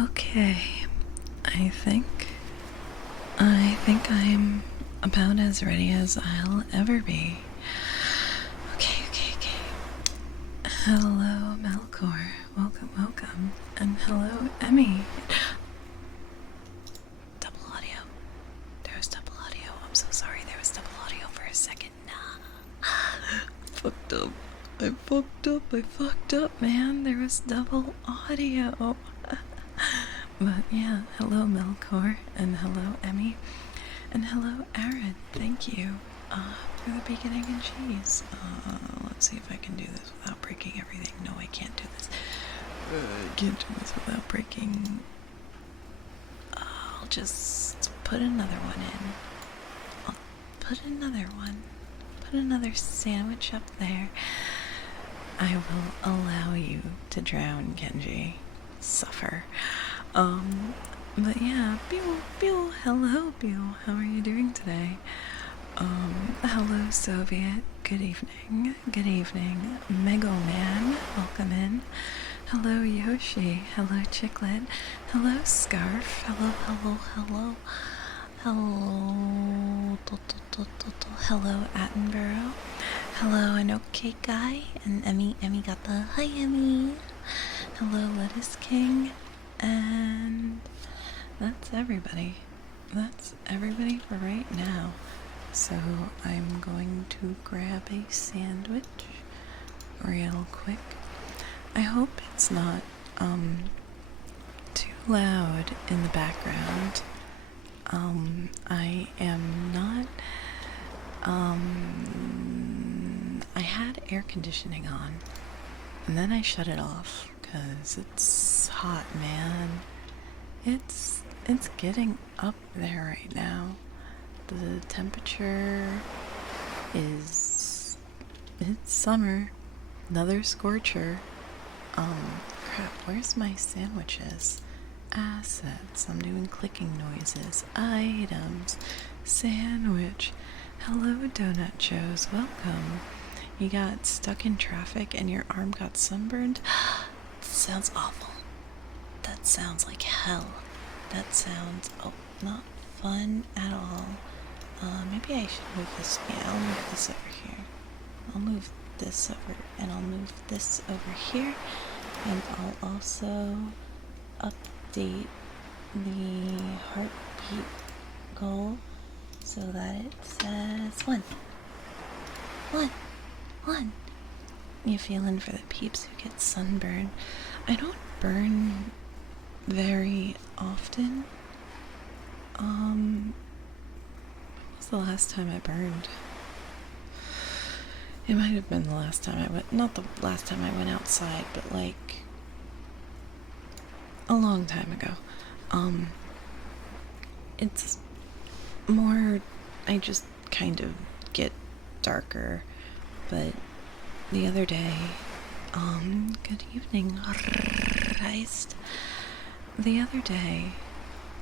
Okay, I think I'm about as ready as I'll ever be. Okay. Hello, Melkor. Welcome. And hello, Emmy. Double audio. There was double audio. I'm so sorry. There was double audio for a second. Nah. Fucked up. I fucked up, man. There was double audio. But yeah, hello Melkor, and hello Emmy, and hello Aaron. Thank you for the beginning and cheese. Let's see if I can do this without breaking everything. No, I can't do this. I can't do this without breaking. I'll just put another one in. I'll put another one. Put another sandwich up there. I will allow you to drown, Genji. Suffer. But yeah, Bill, hello, Bill. How are you doing today? Hello, Soviet. Good evening. Mego Man, welcome in. Hello, Yoshi. Hello, Chicklet. Hello, Scarf. Hello. Hello, Attenborough. Hello, an okay guy. And Emmy got the hi, Emmy. Hello, Lettuce King. And that's everybody. That's everybody for right now. So I'm going to grab a sandwich real quick. I hope it's not too loud in the background. I am not I had air conditioning on and then I shut it off because it's hot, man. It's getting up there right now. The temperature is, it's summer. Another scorcher. Crap, where's my sandwiches? Assets. I'm doing clicking noises. Items. Sandwich. Hello, Donut Joes. Welcome. You got stuck in traffic and your arm got sunburned? Sounds awful. That sounds like hell. That sounds not fun at all. Maybe I should move this. Yeah, I'll move this over here. I'll move this over, and I'll move this over here, and I'll also update the heartbeat goal so that it says 1. You feeling for the peeps who get sunburned? I don't burn very often. When was the last time I burned? It might have been the last time I went, not the last time I went outside, but like a long time ago. It's more, I just kind of get darker, but the other day, good evening, Christ. The other day,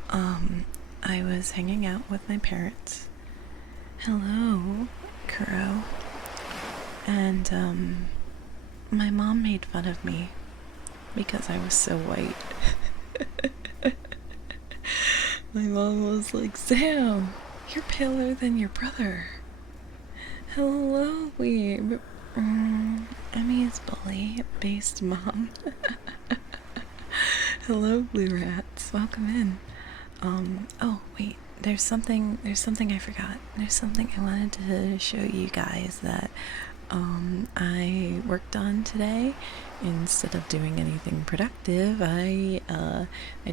I was hanging out with my parents. Hello, Kuro. And, my mom made fun of me because I was so white. My mom was like, Sam, you're paler than your brother. Hello, weeb. Emmy's bully-based mom. Hello, Blue Rats. Welcome in. Oh, wait. There's something I forgot. There's something I wanted to show you guys that I worked on today. Instead of doing anything productive, I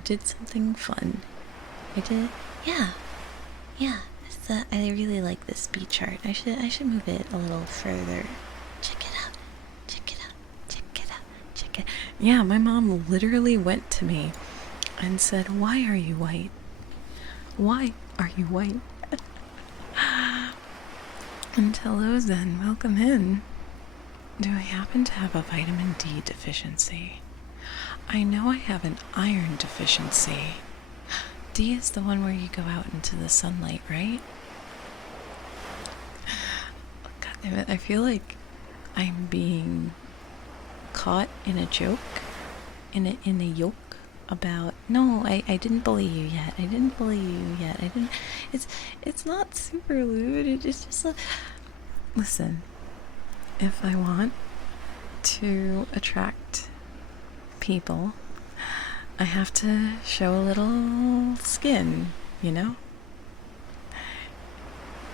did something fun. Yeah. I really like this speed chart. I should move it a little further. Check it out. Yeah, my mom literally went to me and said, "Why are you white? Why are you white?" And hello Zen, welcome in. Do I happen to have a vitamin D deficiency? I know I have an iron deficiency. D is the one where you go out into the sunlight, right? God damn it, I feel like I'm being caught in a joke, in a yoke about No, I didn't bully you yet. I didn't bully you yet. I didn't. It's it's not super lewd. It's just a. Listen, if I want to attract people, I have to show a little skin, you know?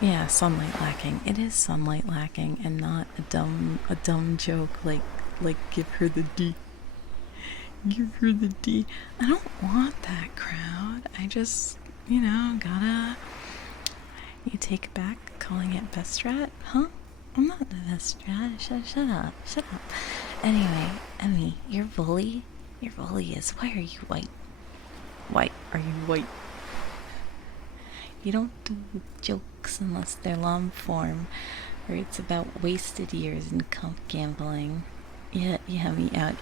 Yeah, sunlight lacking. It is sunlight lacking, and not a dumb joke like give her the D. Give her the D. I don't want that crowd. I just, gotta. You take back calling it best rat, huh? I'm not the best rat. Shut up. Shut up. Anyway, Emmy, your bully is. Why are you white? Why are you white? You don't do jokes unless they're long form, or it's about wasted years in gambling. Yeah, me out.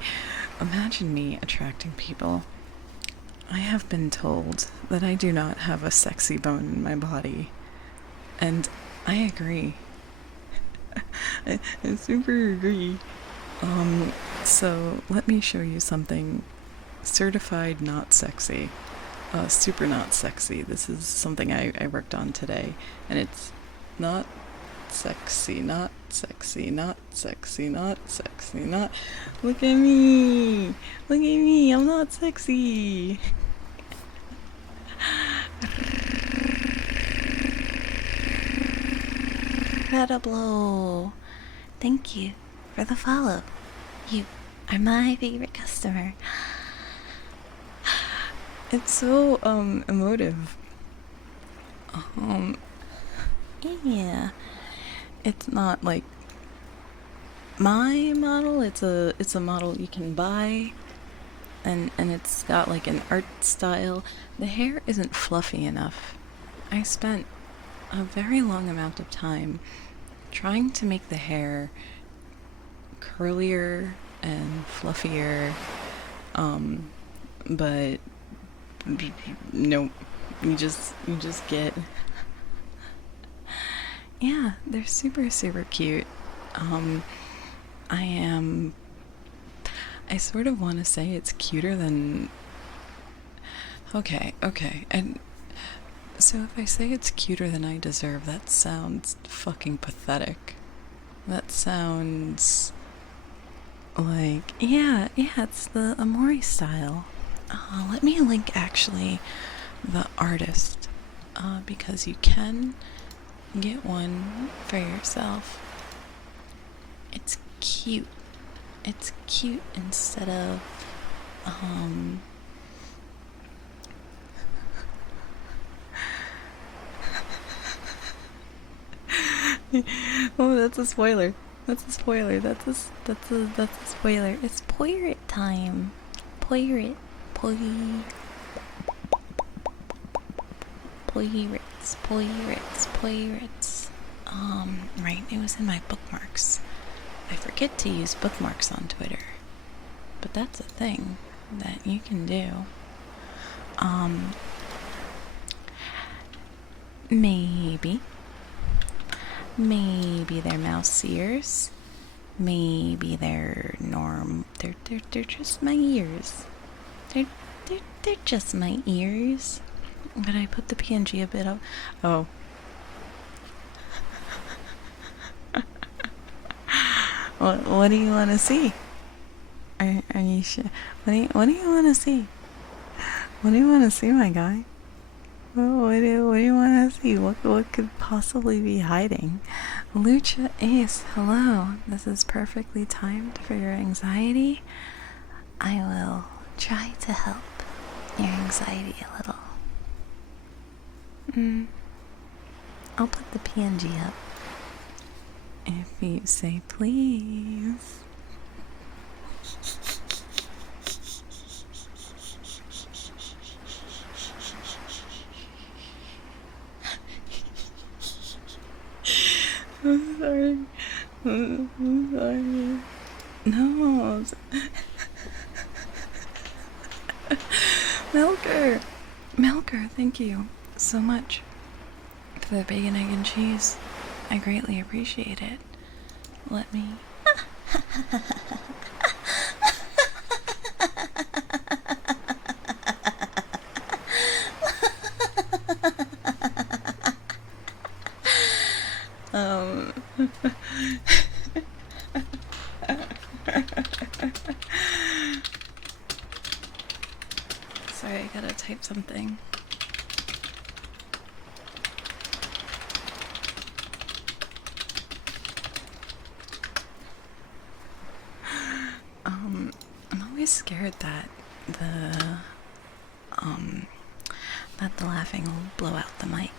Imagine me attracting people. I have been told that I do not have a sexy bone in my body, and I agree. I super agree. So let me show you something certified not sexy. Super not sexy. This is something I worked on today, and it's not sexy, not sexy, not sexy, not sexy, not. Look at me! Look at me! I'm not sexy! Incredible! Thank you for the follow. You are my favorite customer. It's so emotive. Yeah. It's not like my model. It's a model you can buy, and it's got like an art style. The hair isn't fluffy enough. I spent a very long amount of time trying to make the hair curlier and fluffier, but nope. You just get. Yeah, they're super cute. I sort of want to say it's cuter than. Okay, and so if I say it's cuter than I deserve, that sounds fucking pathetic. That sounds like, yeah, it's the Amori style. Let me link actually the artist, because you can get one for yourself. It's cute. It's cute instead of, oh, that's a spoiler. That's a spoiler. That's a spoiler. It's pirate time. Pirates. Right, it was in my bookmarks. I forget to use bookmarks on Twitter, but that's a thing that you can do. Maybe they're mouse ears. Maybe they're they're just my ears. They're just my ears. But I put the PNG a bit up. Oh. What do you want to see? Are you sure? What do you want to see? What do you want to see, my guy? What do you want to see? What could possibly be hiding? Lucha Ace, hello. This is perfectly timed for your anxiety. I will try to help your anxiety a little. I'll put the PNG up. If you say please. I'm sorry. I'm sorry. No. Milker, thank you so much for the bacon, egg, and cheese. I greatly appreciate it. Let me. Sorry, I gotta type something. I'm always scared that the laughing will blow out the mic.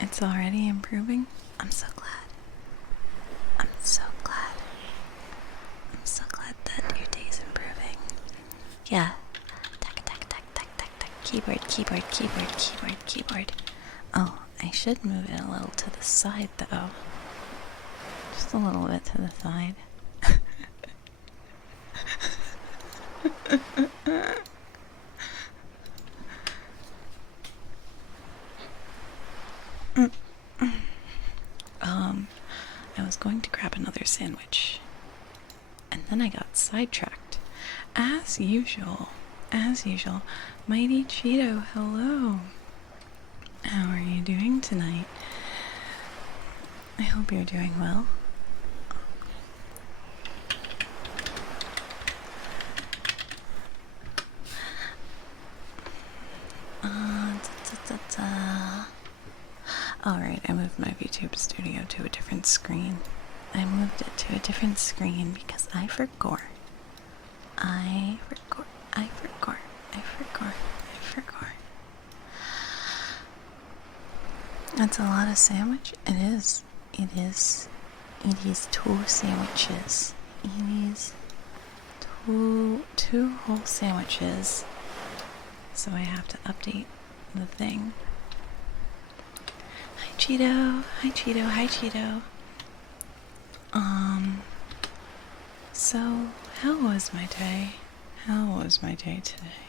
It's already improving. I'm so glad. I'm so glad. I'm so glad that your day's improving. Yeah. Tack, tack, tack, tack, tack, tack. Keyboard, keyboard, keyboard, keyboard, keyboard. Oh, I should move it a little to the side though. Just a little bit to the side. I was going to grab another sandwich, and then I got sidetracked. As usual. Mighty Cheeto, hello. How are you doing tonight? I hope you're doing well. Alright, I moved my VTube studio to a different screen. I moved it to a different screen because I forgot. That's a lot of sandwich. It is 2 sandwiches. It is two whole sandwiches. So I have to update the thing. Hi Cheeto. So how was my day today?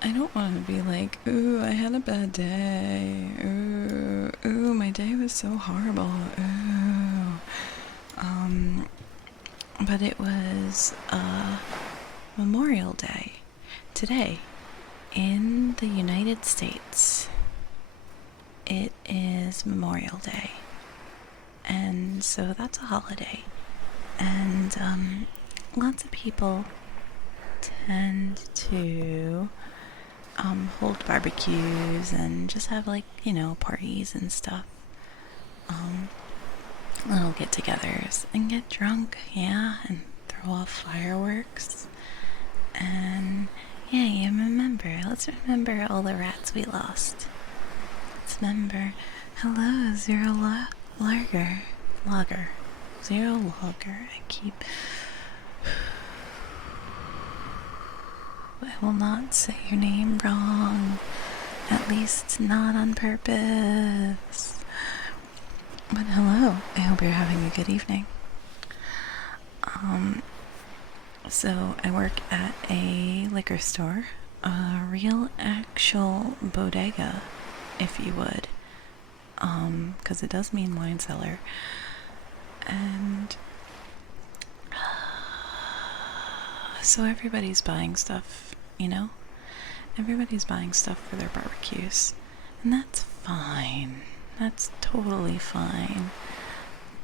I don't want to be like, ooh, I had a bad day. Ooh, my day was so horrible. Ooh. But it was Memorial Day today in the United States. It is Memorial Day. And so that's a holiday. And lots of people tend to hold barbecues and just have parties and stuff. Little get-togethers and get drunk, yeah, and throw off fireworks. And yeah, let's remember all the rats we lost. Let's remember, hello, Zero Logger. I will not say your name wrong. At least not on purpose. But hello, I hope you're having a good evening. So I work at a liquor store, a real actual bodega, if you would. 'Cause it does mean wine cellar. And so everybody's buying stuff, Everybody's buying stuff for their barbecues. And that's fine. That's totally fine.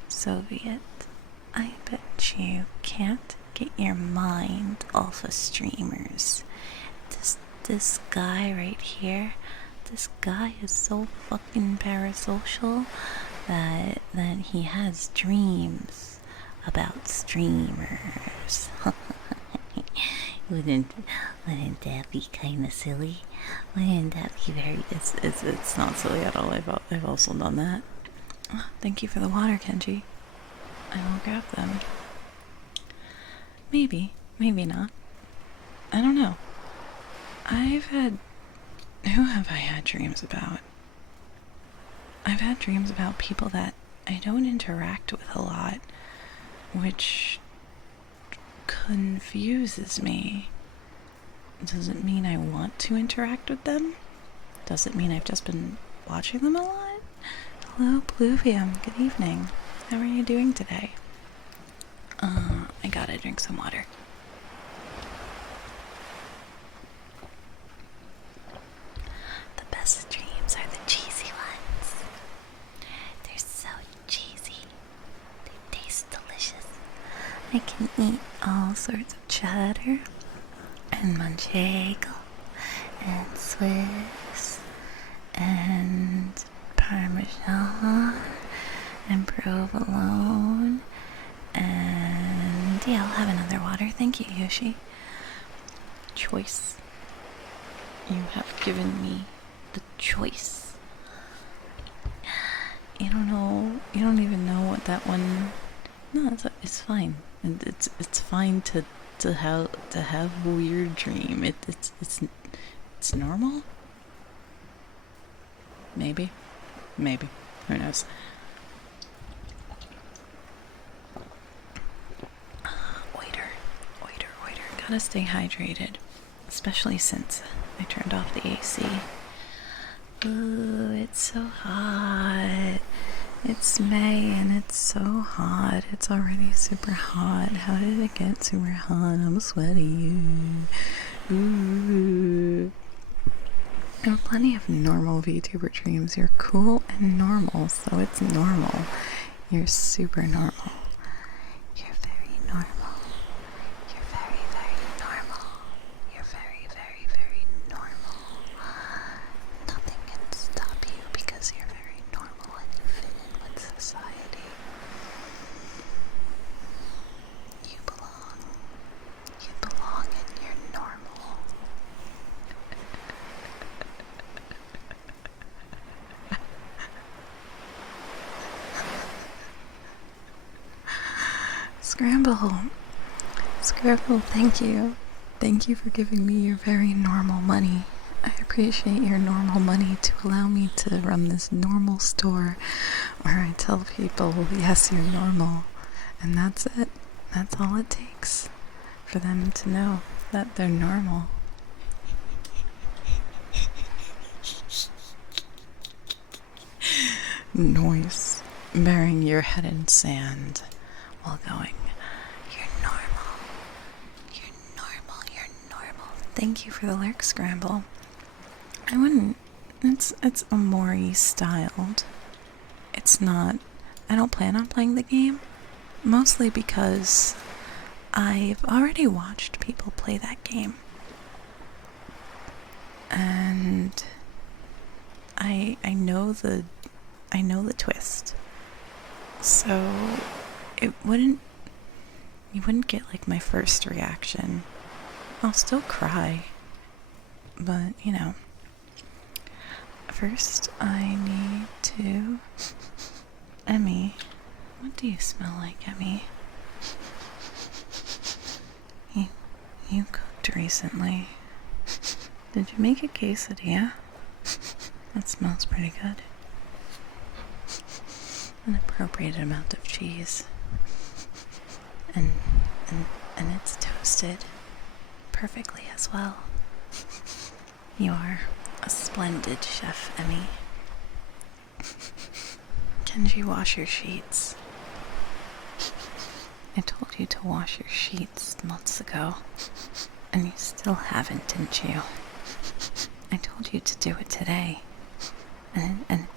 Soviet, I bet you can't get your mind off of streamers. This guy right here, this guy is so fucking parasocial that he has dreams about streamers. Wouldn't that be kind of silly? Wouldn't that be very? It's not silly at all. I've also done that. Oh, thank you for the water, Kenji. I will grab them. Maybe not. I don't know. Who have I had dreams about? I've had dreams about people that I don't interact with a lot, which confuses me. Does it mean I want to interact with them? Does it mean I've just been watching them a lot? Hello, Pluvium. Good evening. How are you doing today? I gotta drink some water. The best dreams are the cheesy ones. I can eat all sorts of cheddar and manchego and Swiss and Parmesan and provolone, and yeah, I'll have another water. Thank you, Yoshi. Choice. You have given me the choice. You don't know. You don't even know what that one. No, it's fine. It's fine to have a weird dream. It's normal. Maybe. Who knows? Waiter. Gotta stay hydrated, especially since I turned off the AC. Ooh, it's so hot. It's May and it's so hot. It's already super hot. How did it get super hot? I'm sweaty. Ooh. I have plenty of normal VTuber dreams. You're cool and normal, so it's normal. You're super normal. You're very normal. You're very, very normal. You're very, very, very normal. Nothing can stop you because you're very normal and you fit in with society. You belong. You belong and you're normal. Scramble, thank you. Thank you for giving me your very normal money. I appreciate your normal money to allow me to run this normal store where I tell people, yes, you're normal. And that's it. That's all it takes for them to know that they're normal. Noise. Burying your head in sand while going, you're normal. Thank you for the lurk, Scramble. I wouldn't. It's Amori styled. It's not. I don't plan on playing the game, mostly because I've already watched people play that game, and I know the twist. So you wouldn't get like my first reaction. I'll still cry, but you know, first I need to. Emmy, what do you smell like, Emmy? You cooked recently. Did you make a quesadilla? That smells pretty good. An appropriate amount of cheese. And it's toasted perfectly as well. You're a splendid chef, Emmy. Kenji, wash your sheets. I told you to wash your sheets months ago, and you still haven't, didn't you? I told you to do it today, and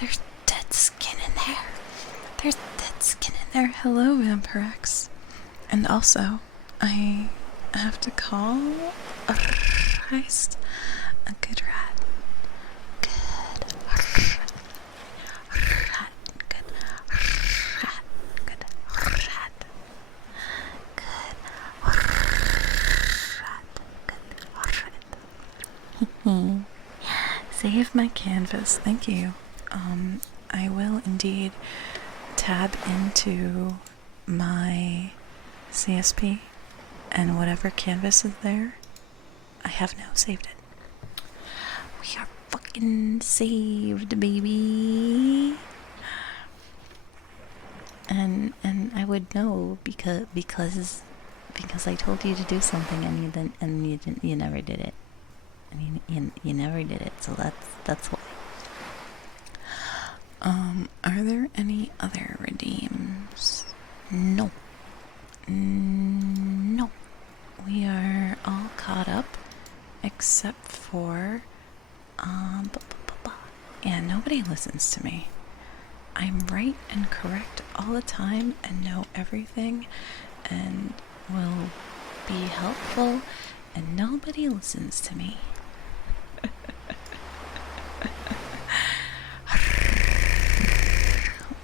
There's dead skin in there. There's dead skin in there. Hello, Vampirex. And also, I have to call Christ a good rat. Good rat. Good rat. Good rat. Good rat. Save my canvas. Thank you. I will indeed tab into my CSP and whatever canvas is there. I have now saved it. We are fucking saved, baby. And I would know because I told you to do something and you never did it. And you never did it. So that's why. Are there any other redeems? No. we are all caught up except for yeah, nobody listens to me. I'm right and correct all the time and know everything and will be helpful, and nobody listens to me.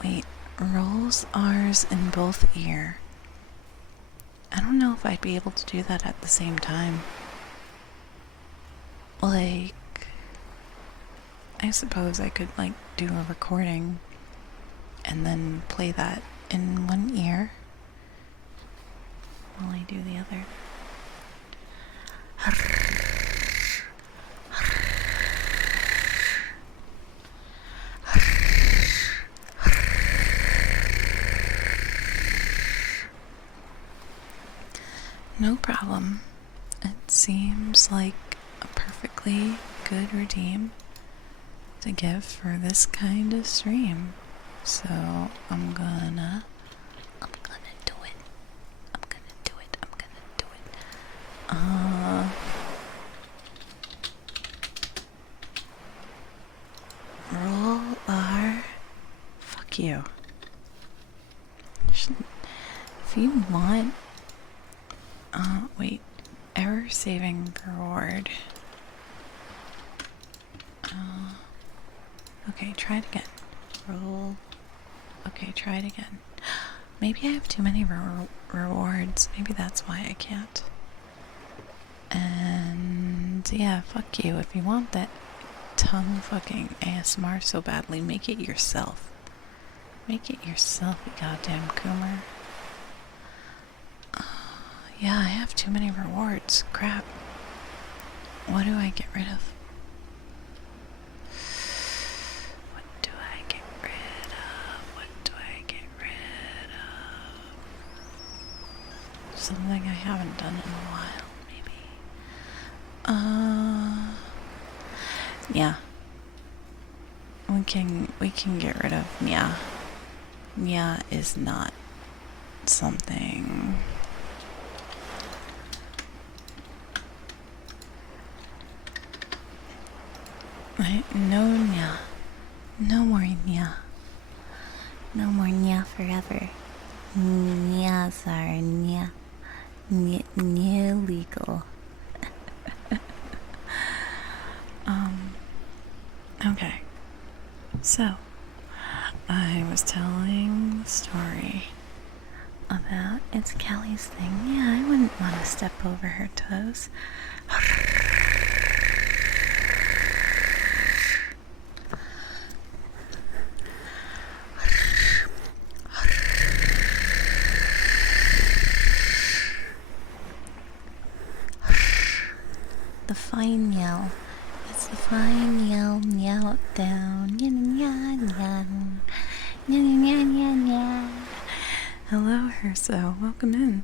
Wait, rolls R's in both ear. I don't know if I'd be able to do that at the same time. Like, I suppose I could, like, do a recording and then play that in one ear while I do the other. No problem. It seems like a perfectly good routine to give for this kind of stream. So I'm gonna do it. Roll R. Fuck you. If you want, wait. Error saving reward. Okay, try it again. Roll. Okay, try it again. Maybe I have too many rewards. Maybe that's why I can't. And yeah, fuck you. If you want that tongue fucking ASMR so badly, make it yourself. Make it yourself, you goddamn coomer. Yeah, I have too many rewards. Crap. What do I get rid of? Something I haven't done in a while, maybe. Yeah. We can get rid of yeah. Yeah is not something. No nya. No more nya. No more nya forever. Nyas are nya. Illegal. Okay. So, I was telling the story about it's Kelly's thing. Yeah, I wouldn't want to step over her toes. The fine yell. It's the fine yell, yell down. Hello, Herso. Welcome in.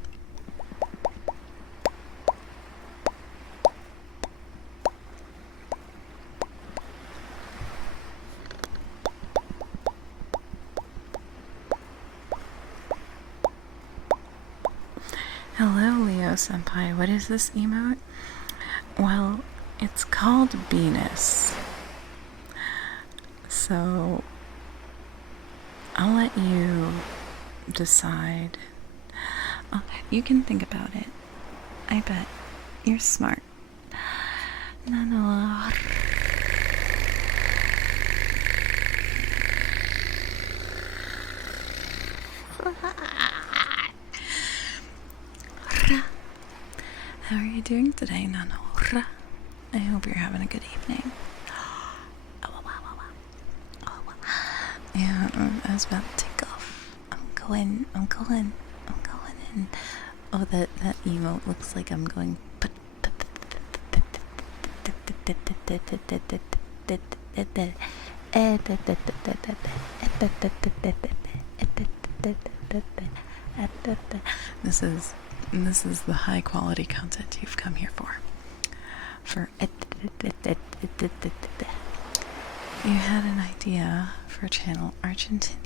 Hello, Leo Senpai. What is this emote? Well, it's called Venus. So, I'll let you decide. Oh, you can think about it. I bet. You're smart. No. How are you doing today, Nano? I hope you're having a good evening. Yeah, I was about to take off. I'm going in. Oh, that emote looks like I'm going. This is the high quality content you've come here for. You had an idea for channel Argentinian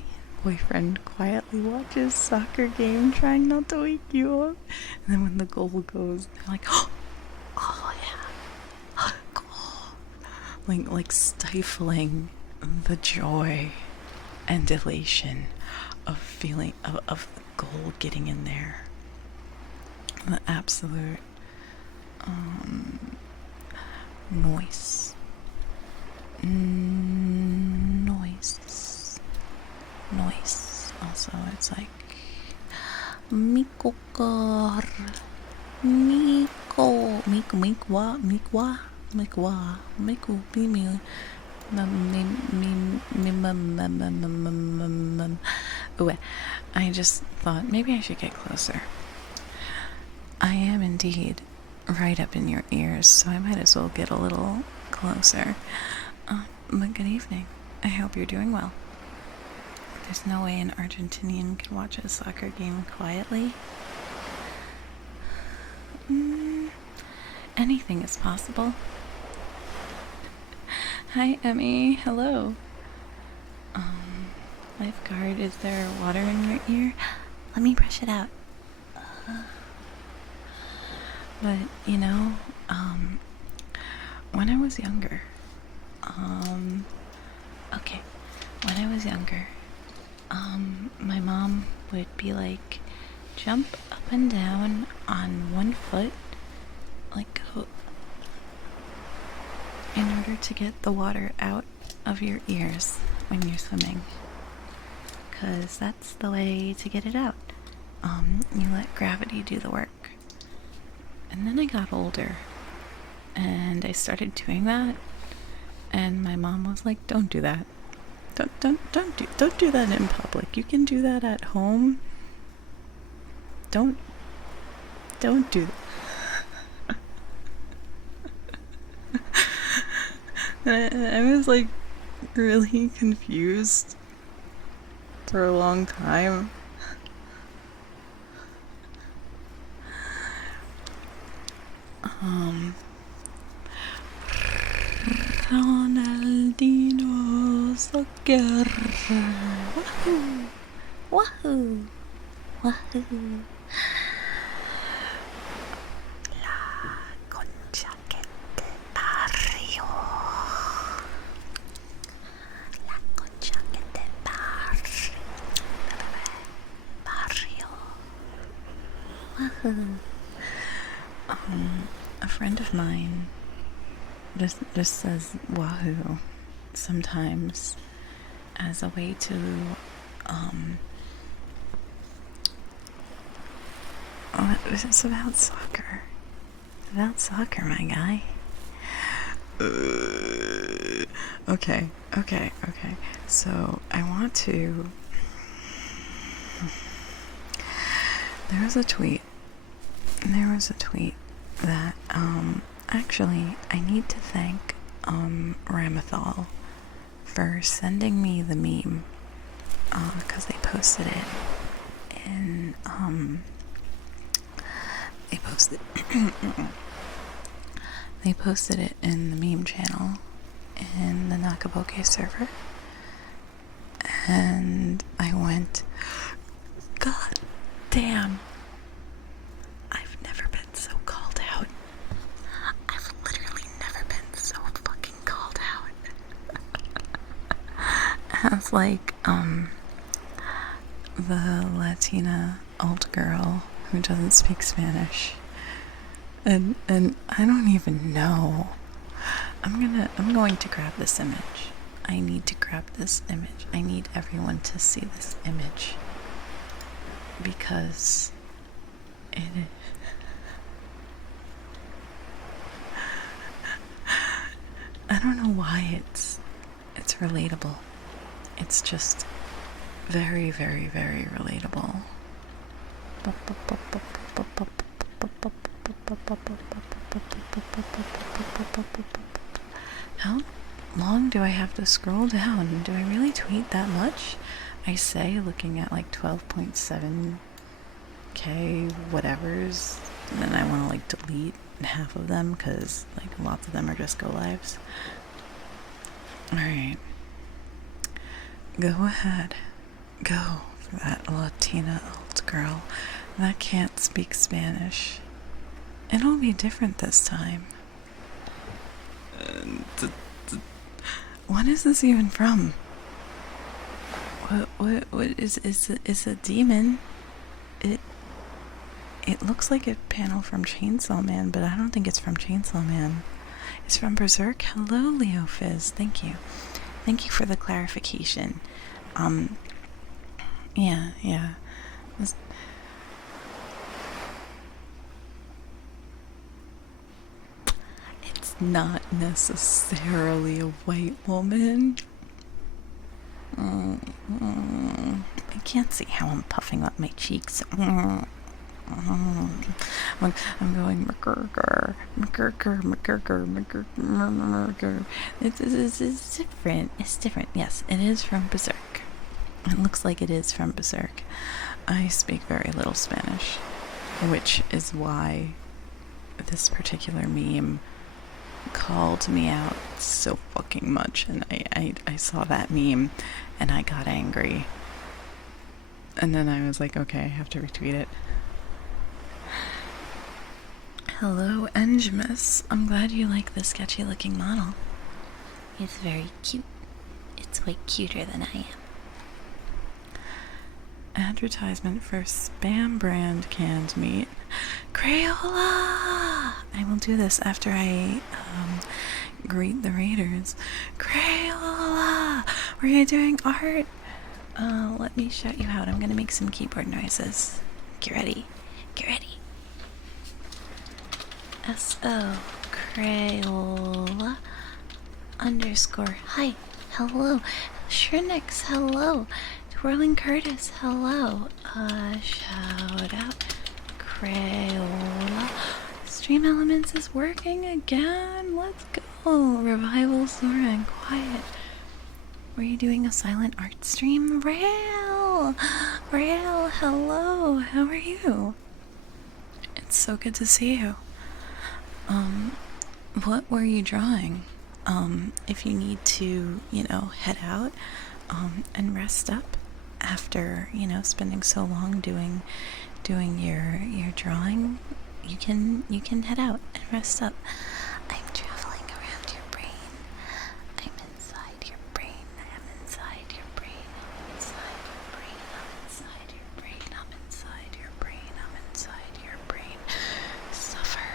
boyfriend quietly watches soccer game trying not to wake you up. And then when the goal goes, they're like, oh yeah, goal. Like stifling the joy and elation of feeling of the goal getting in there. The absolute noise. Also, it's like Mikokar, Mikwa, Miku, Mimi. I just thought maybe I should get closer. I am indeed right up in your ears, so I might as well get a little closer. But good evening. I hope you're doing well. There's no way an Argentinian can watch a soccer game quietly. Anything is possible. Hi, Emmy. Hello. Lifeguard, is there water in your ear? Let me brush it out. But, you know, when I was younger, my mom would be like, jump up and down on one foot, like, in order to get the water out of your ears when you're swimming. 'Cause that's the way to get it out. You let gravity do the work. And then I got older, and I started doing that, and my mom was like, don't do that. Don't do that in public. You can do that at home. Don't do that. I was like really confused for a long time. Ronaldinho Soccer. Wahoo! Wahoo! Wahoo! La concha que te parió. La concha que te parió. Wahoo! A friend of mine just says wahoo sometimes as a way to it's about soccer. About soccer, my guy. Okay. So I want to. There was a tweet that actually I need to thank Ramathal for sending me the meme, because they posted it in they posted it in the meme channel in the Nakaboke server, and I went, God damn, I've never been so called out. I've literally never been so fucking called out. As like the Latina old girl who doesn't speak Spanish, and I don't even know. I'm going to grab this image. I need to grab this image. I need everyone to see this image, because it is. I don't know why it's relatable. It's just very, very, very relatable. How long do I have to scroll down? Do I really tweet that much? I say, looking at like 12.7k whatevers, and then I want to like delete half of them because like lots of them are just go lives. Alright, go ahead, go for that Latina old girl that can't speak Spanish. It'll be different this time. What is this even from? What is a demon? It looks like a panel from Chainsaw Man, but I don't think it's from Chainsaw Man. It's from Berserk. Hello, Leo Fizz. Thank you. Thank you for the clarification. Yeah. It's not necessarily a white woman. I can't see how I'm puffing up my cheeks. I'm going McGurger. It's different. It's different. Yes, it is from Berserk. It looks like it is from Berserk. I speak very little Spanish, which is why this particular meme called me out so fucking much, and I saw that meme and I got angry, and then I was like, okay, I have to retweet it. Hello, Engemus. I'm glad you like the sketchy looking model. It's very cute. It's way cuter than I am. Advertisement for spam brand canned meat. Crayola! I will do this after I greet the raiders. Crayola! Were you doing art? Let me shout you out. I'm gonna make some keyboard noises. Get ready. Get ready. S-O Crayola _ hi, hello, Shrinix, hello, Twirling Curtis, hello, shout out, Crayola, Stream Elements is working again, let's go, Revival, Sora, and Quiet. Were you doing a silent art stream? Rail, hello, how are you? It's so good to see you. What were you drawing? If you need to, head out, and rest up after, spending so long doing your drawing, you can head out and rest up. I'm traveling around your brain. I'm inside your brain. I'm inside your brain. I'm inside your brain. I'm inside your brain. I'm inside your brain. I'm inside your brain. Suffer.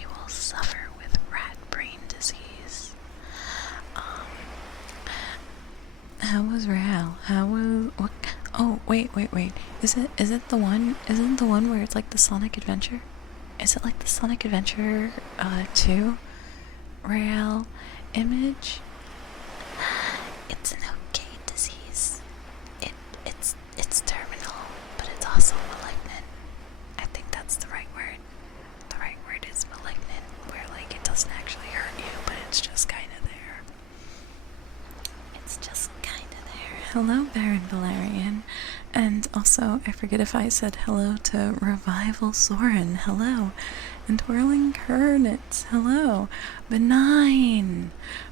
You will suffer with rat brain disease. How was Real? How was what? Oh, wait. Is it the one? Isn't it the one where it's like the Sonic Adventure? Is it like the Sonic Adventure 2 Real image? It's an okay disease. It's terminal, but it's also malignant. I think that's the right word. The right word is malignant, where like it doesn't actually hurt you, but it's just kind of there. It's just kind of there. Hello, Baron Valerian. And also, I forget if I said hello to Revival Soren. Hello. And Twirling Kernitz. Hello. Benign.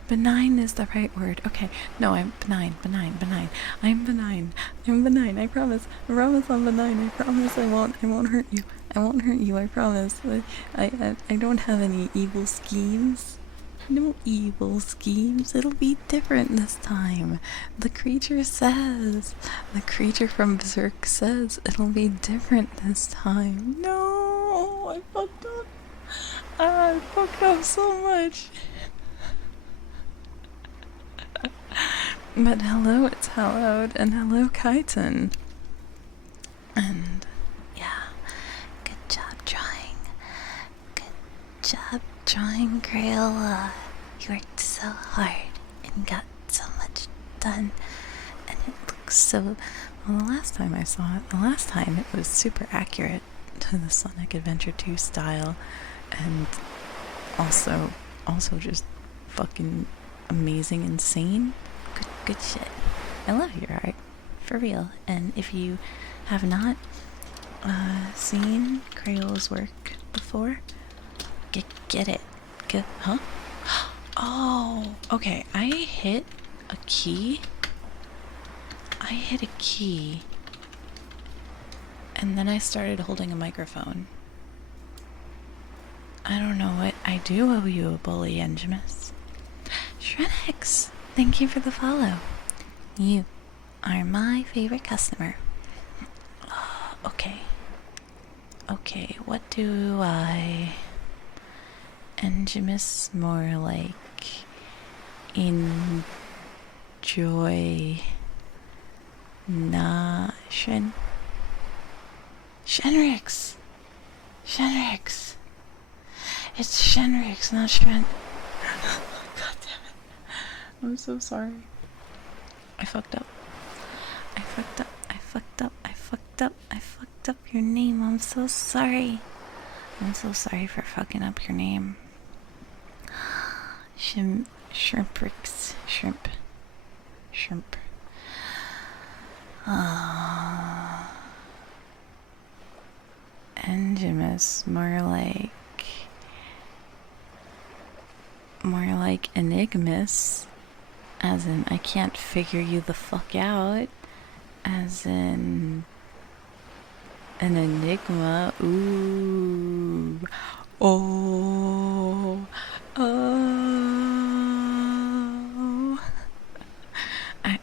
Benign is the right word. Okay. No, I'm benign. I'm benign. I promise. I'm benign. I promise I won't hurt you. I promise. I don't have any evil schemes. No evil schemes. It'll be different this time. The creature from Berserk says it'll be different this time. No, I fucked up. I fucked up so much. But hello, it's Hallowed, and hello, Kaiten. And yeah, good job drawing. Crayola. You worked so hard and got so much done, and it looks so. Well, the last time I saw it, it was super accurate to the Sonic Adventure 2 style, and also just fucking amazing, insane. Good shit. I love your art, for real. And if you have not seen Crayola's work before, get it. Huh? Oh, okay. I hit a key. I hit a key. And then I started holding a microphone. I don't know what I do owe you a bully, Engimus. Shrenex, thank you for the follow. You are my favorite customer. Okay. Okay, what do I... Engimus more like... enjoy... Shenrix! Shenrix! It's Shenrix, not Shen. God damn it. I'm so sorry. I fucked up. I fucked up. I fucked up. I fucked up. I fucked up your name. I'm so sorry. I'm so sorry for fucking up your name. Shrimprix. Shrimp. Shrimp. Engimus, more like enigmas, as in I can't figure you the fuck out, as in an enigma. Ooh. Oh. Oh.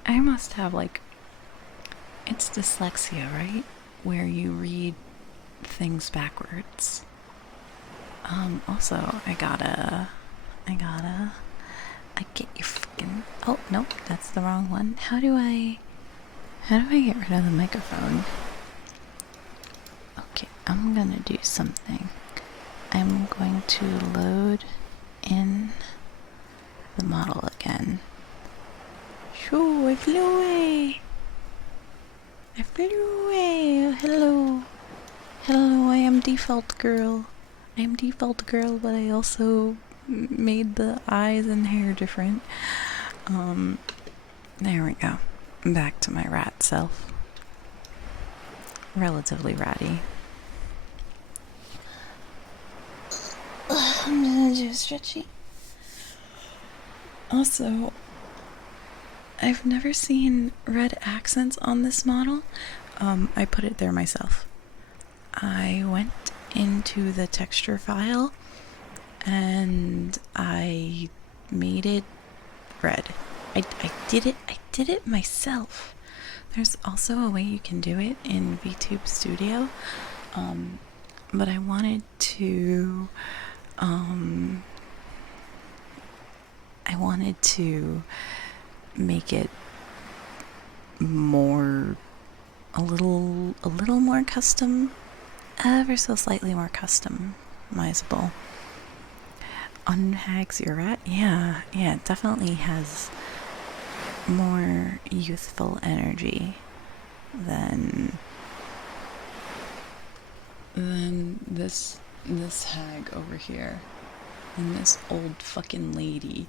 I must have like, it's dyslexia, right? Where you read things backwards. Also, I get your fucking... Oh, nope, that's the wrong one. How do I get rid of the microphone? Okay, I'm gonna do something. I'm going to load in the model again. Shoo, I flew away! I flew away! Oh, hello! Hello, I am default girl. I am default girl, but I also made the eyes and hair different. There we go. Back to my rat self. Relatively ratty. I'm gonna do stretchy. Also, I've never seen red accents on this model. I put it there myself. I went into the texture file and I made it red. I did it myself. There's also a way you can do it in VTube Studio, but I wanted to make it more a little more custom, ever so slightly more customizable. Unhags your rat? Yeah, it definitely has more youthful energy than this hag over here and this old fucking lady.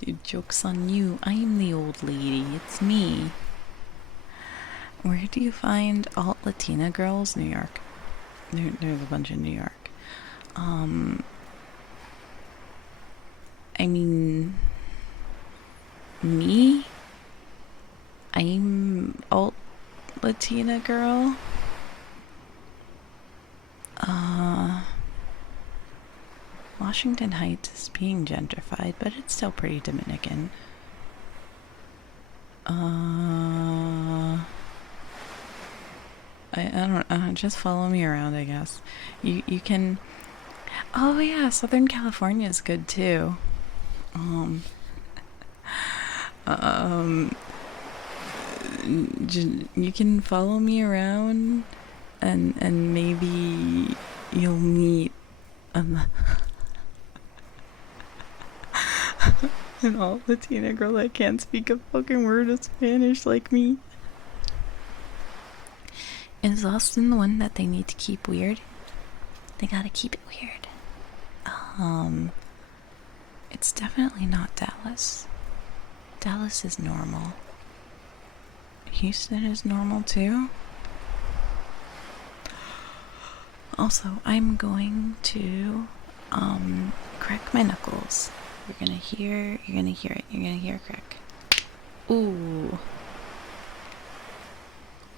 Dude, joke's on you. I'm the old lady. It's me. Where do you find alt Latina girls? New York. There's a bunch in New York. I mean, me? I'm alt Latina girl. Washington Heights is being gentrified, but it's still pretty Dominican. I don't know, just follow me around, I guess. You can... Oh yeah, Southern California is good too. You can follow me around and maybe you'll meet an alt Latina girl that can't speak a fucking word of Spanish like me. Is Austin the one that they need to keep weird? They gotta keep it weird. It's definitely not Dallas. Dallas is normal. Houston is normal too. Also, I'm going to crack my knuckles. You're gonna hear it. You're gonna hear a crack. Ooh.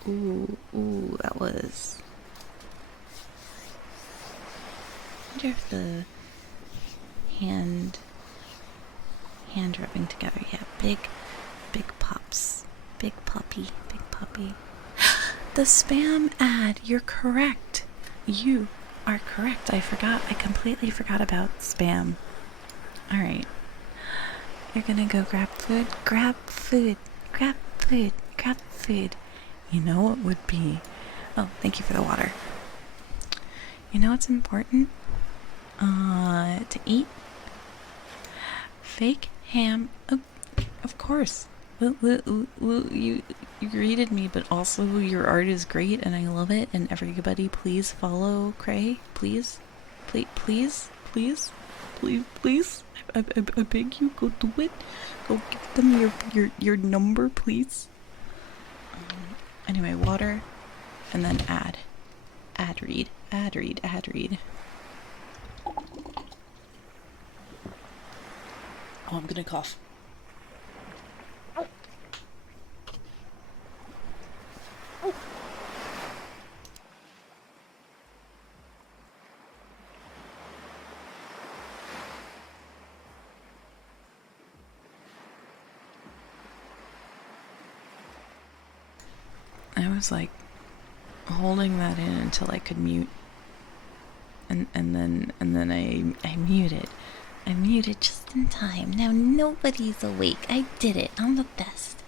Ooh, that was... I wonder if the hand rubbing together, yeah, big pops. Big puppy. The spam ad, you're correct. You are correct. I completely forgot about spam. Alright. You're gonna go grab food. You know what would be... Oh, thank you for the water. You know what's important? To eat? Fake ham. Of course. You greeted me, but also your art is great and I love it, and everybody please follow Cray. Please. I beg you, go do it. Go give them your number, please. Anyway, water, and then ad read. Oh, I'm gonna cough. I was like holding that in until I could mute, and then I muted. I muted just in time. Now nobody's awake. I did it. I'm the best.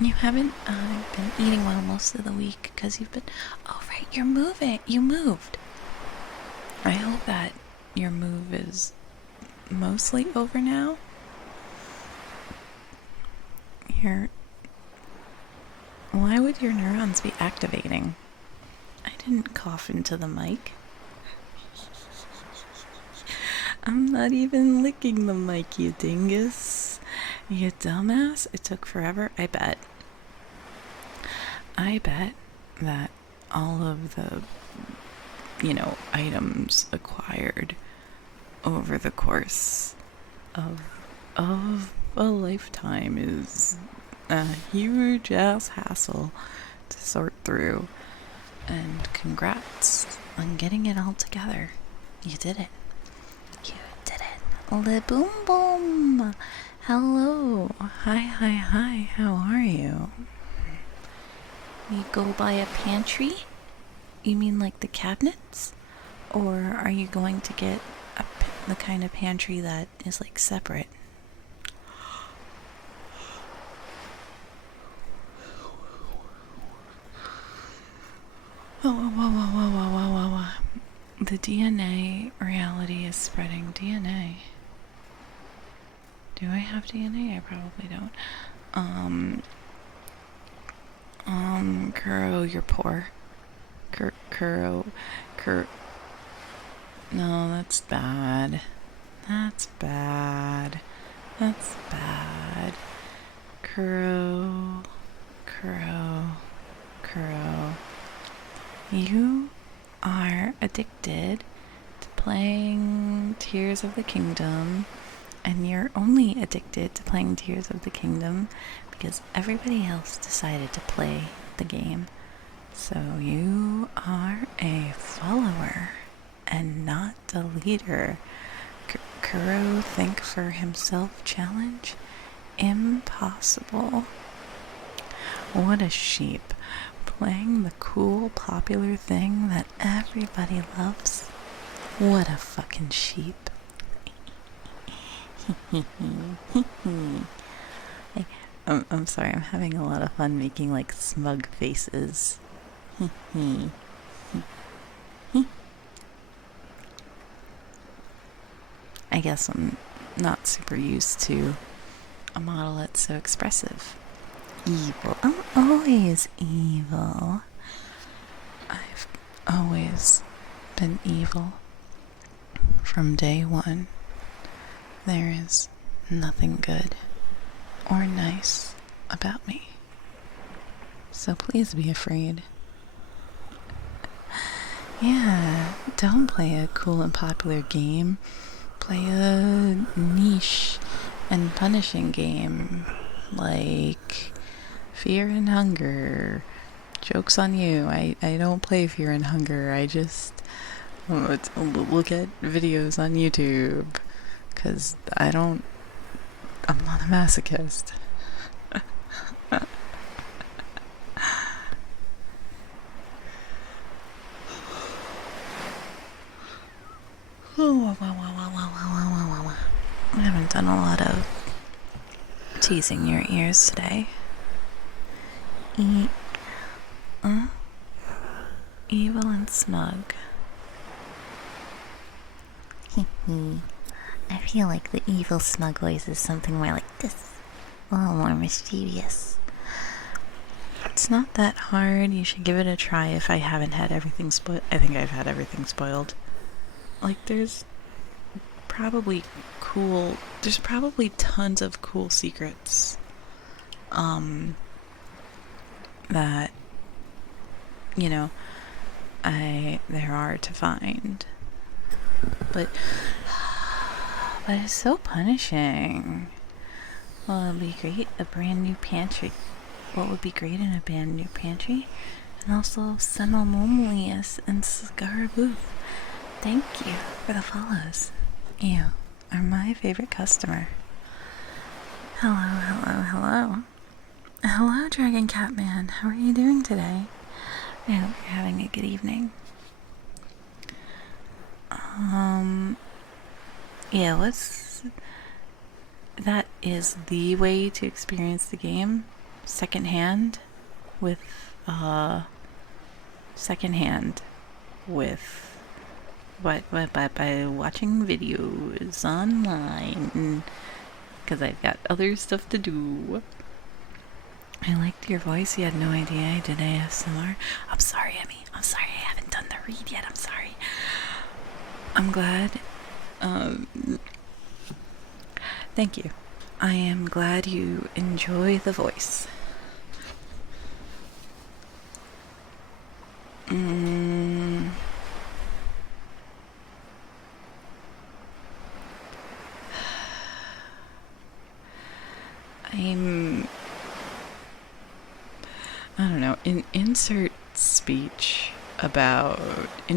You haven't been eating well most of the week because you've been... Oh, right, you're moving. You moved. I hope that your move is mostly over now. Why would your neurons be activating? I didn't cough into the mic. I'm not even licking the mic, you dingus. You dumbass. It took forever. I bet that all of the, items acquired over the course of a lifetime is a huge ass hassle to sort through. And congrats on getting it all together. You did it. Le boom boom. Hello. Hi. How are you? You go by a pantry? You mean like the cabinets? Or are you going to get the kind of pantry that is like separate? Whoa. The DNA reality is spreading. DNA. Do I have DNA? I probably don't. Kuro, you're poor. Kuro. No, that's bad. Kuro. You are addicted to playing Tears of the Kingdom, and you're only addicted to playing Tears of the Kingdom because everybody else decided to play the game. So you are a follower and not a leader. Kuro think for himself challenge? Impossible. What a sheep. Playing the cool, popular thing that everybody loves. What a fucking sheep. I'm sorry, I'm having a lot of fun making like smug faces. I guess I'm not super used to a model that's so expressive. Evil. I'm always evil. I've always been evil. From day one. There is nothing good or nice about me. So please be afraid. Yeah, don't play a cool and popular game. Play a niche and punishing game like Fear and Hunger. Joke's on you. I don't play Fear and Hunger. I just look at videos on YouTube. Because I'm not a masochist. I haven't done a lot of teasing your ears today. Evil and smug. I feel like the evil smug voice is something more like this. A little more mischievous. It's not that hard. You should give it a try if I haven't had everything spoiled. I think I've had everything spoiled. Like, there's probably tons of cool secrets. That, there are to find. But it's so punishing. Well, it'd be great, a brand new pantry. What would be great in a brand new pantry? And also Senomomlius and Scaraboo. Thank you for the follows. You are my favorite customer. Hello. Hello, Dragon Catman. How are you doing today? I hope you're having a good evening. Yeah, that is the way to experience the game secondhand with by watching videos online, because I've got other stuff to do. I liked your voice. You had no idea I did ASMR. I'm sorry, Emmy. I'm sorry I haven't done the read yet. I'm sorry. I'm glad. Thank you. I am glad you enjoy the voice. I don't know, insert speech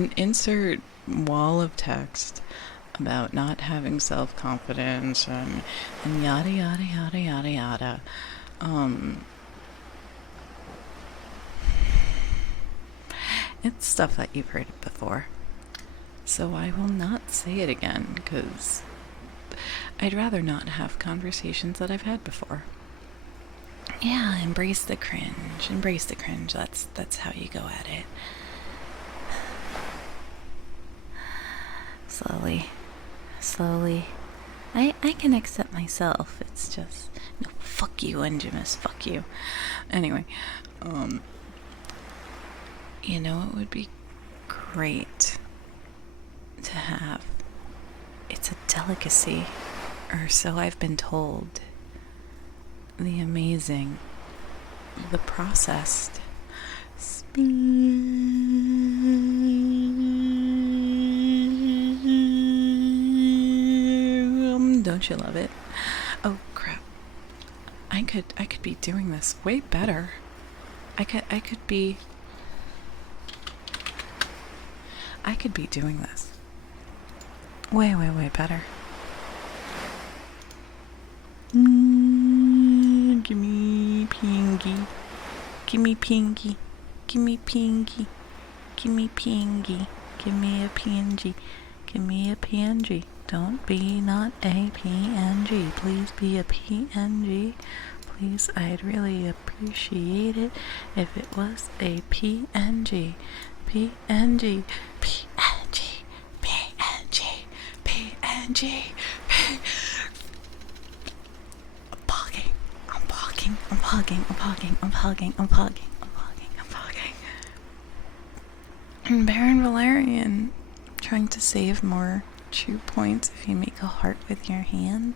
insert wall of text about not having self-confidence and yada yada yada yada yada. It's stuff that you've heard before, so I will not say it again, because I'd rather not have conversations that I've had before. Yeah, embrace the cringe. That's how you go at it. Slowly. I can accept myself. It's just, no, fuck you, Enjimus, fuck you. Anyway, it would be great to have. It's a delicacy, or so I've been told. The amazing, the processed don't you love it? Oh crap. I could be doing this way better. I could be doing this way better. Gimme pingy. Gimme pingy. Gimme pingy. Gimme pingy. Gimme a PNG. Gimme a PNG. Don't be not a PNG. Please be a PNG. Please, I'd really appreciate it if it was a PNG. PNG. PNG. PNG. PNG. I'm pogging. And Baron Valerian, trying to save more chew points if you make a heart with your hand.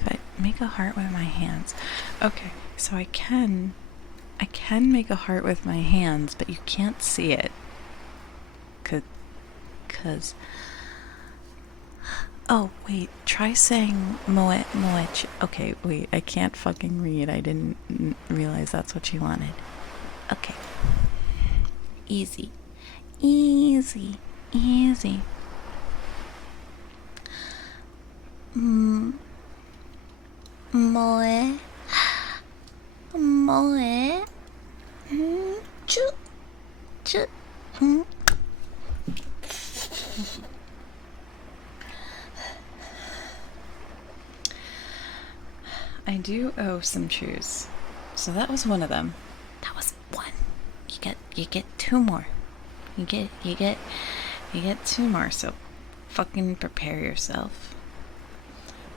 If I make a heart with my hands. Okay, so I can make a heart with my hands, but you can't see it. Cause Oh, wait, try saying Moet. Okay, wait, I can't fucking read. I didn't realize that's what you wanted. Okay. Easy. Easy. Easy. Moe. Moe. Choo. Choo. I do owe some chews. So that was one of them. That was one. You get two more. You get two more, so fucking prepare yourself.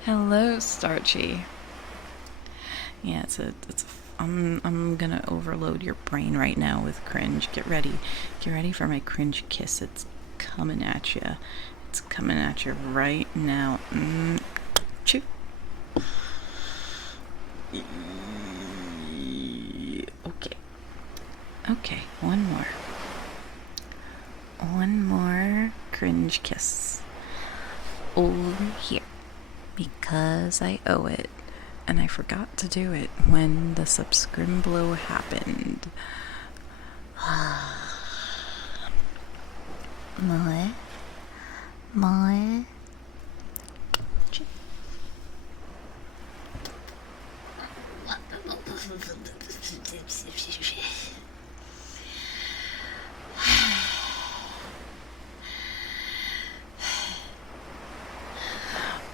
Hello, Starchy. Yeah, I'm gonna overload your brain right now with cringe. Get ready for my cringe kiss. It's coming at you. It's coming at you right now. Chew. Okay, one more cringe kiss over here, because I owe it, and I forgot to do it when the subscrimblow happened. Moe.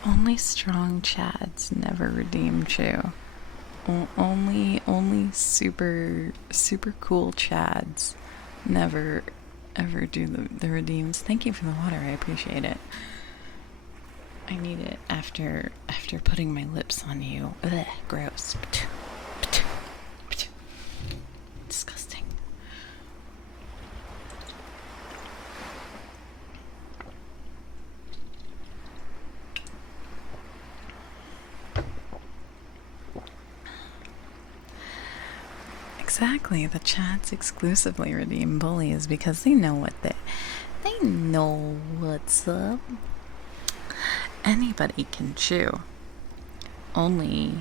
Only strong chads never redeem chew. Only super cool chads never ever do the redeems. Thank you for the water. I appreciate it. I need it after putting my lips on you. Ugh, gross. Disgusting. Exactly. The chats exclusively redeem bullies because they know they know what's up. Anybody can chew. Only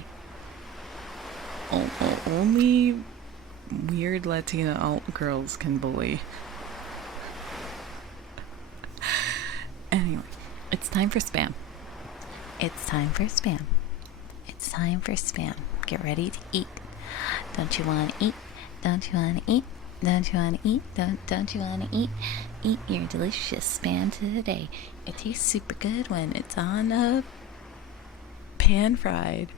weird Latina alt girls can bully. Anyway, it's time for spam. It's time for spam. It's time for spam. Get ready to eat. Don't you want to eat? Don't you want to eat? Don't you want to eat? Don't you want to eat? Eat your delicious spam today. It tastes super good when it's on a Pan fried.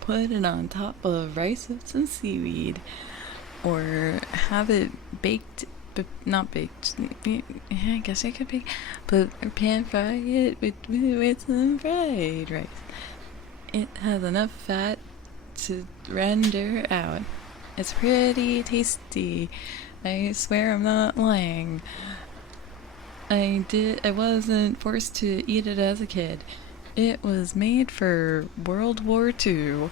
Put it on top of rice with some seaweed, or have it baked, but not baked. I guess it could be, but pan fry it with some fried rice. It has enough fat to render out. It's pretty tasty. I swear I'm not lying. I wasn't forced to eat it as a kid. It was made for World War II.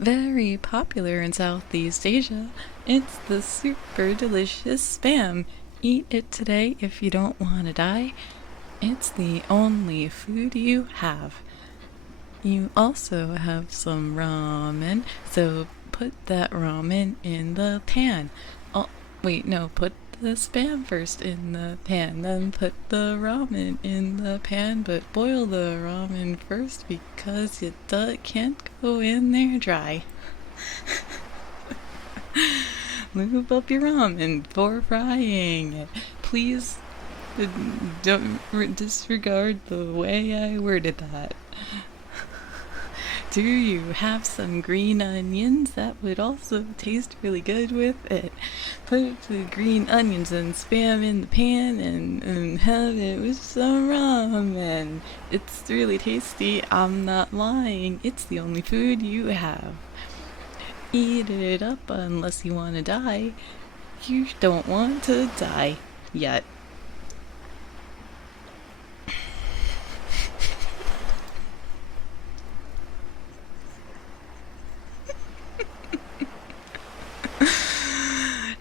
Very popular in Southeast Asia. It's the super delicious spam. Eat it today if you don't want to die. It's the only food you have. You also have some ramen, so put that ramen in the pan. Oh, wait, no, put the spam first in the pan, then put the ramen in the pan, but boil the ramen first because you can't go in there dry. Lube up your ramen before frying it. Please don't disregard the way I worded that. Do you have some green onions? That would also taste really good with it. Put the green onions and spam in the pan and have it with some ramen. It's really tasty. I'm not lying. It's the only food you have. Eat it up unless you want to die. You don't want to die yet.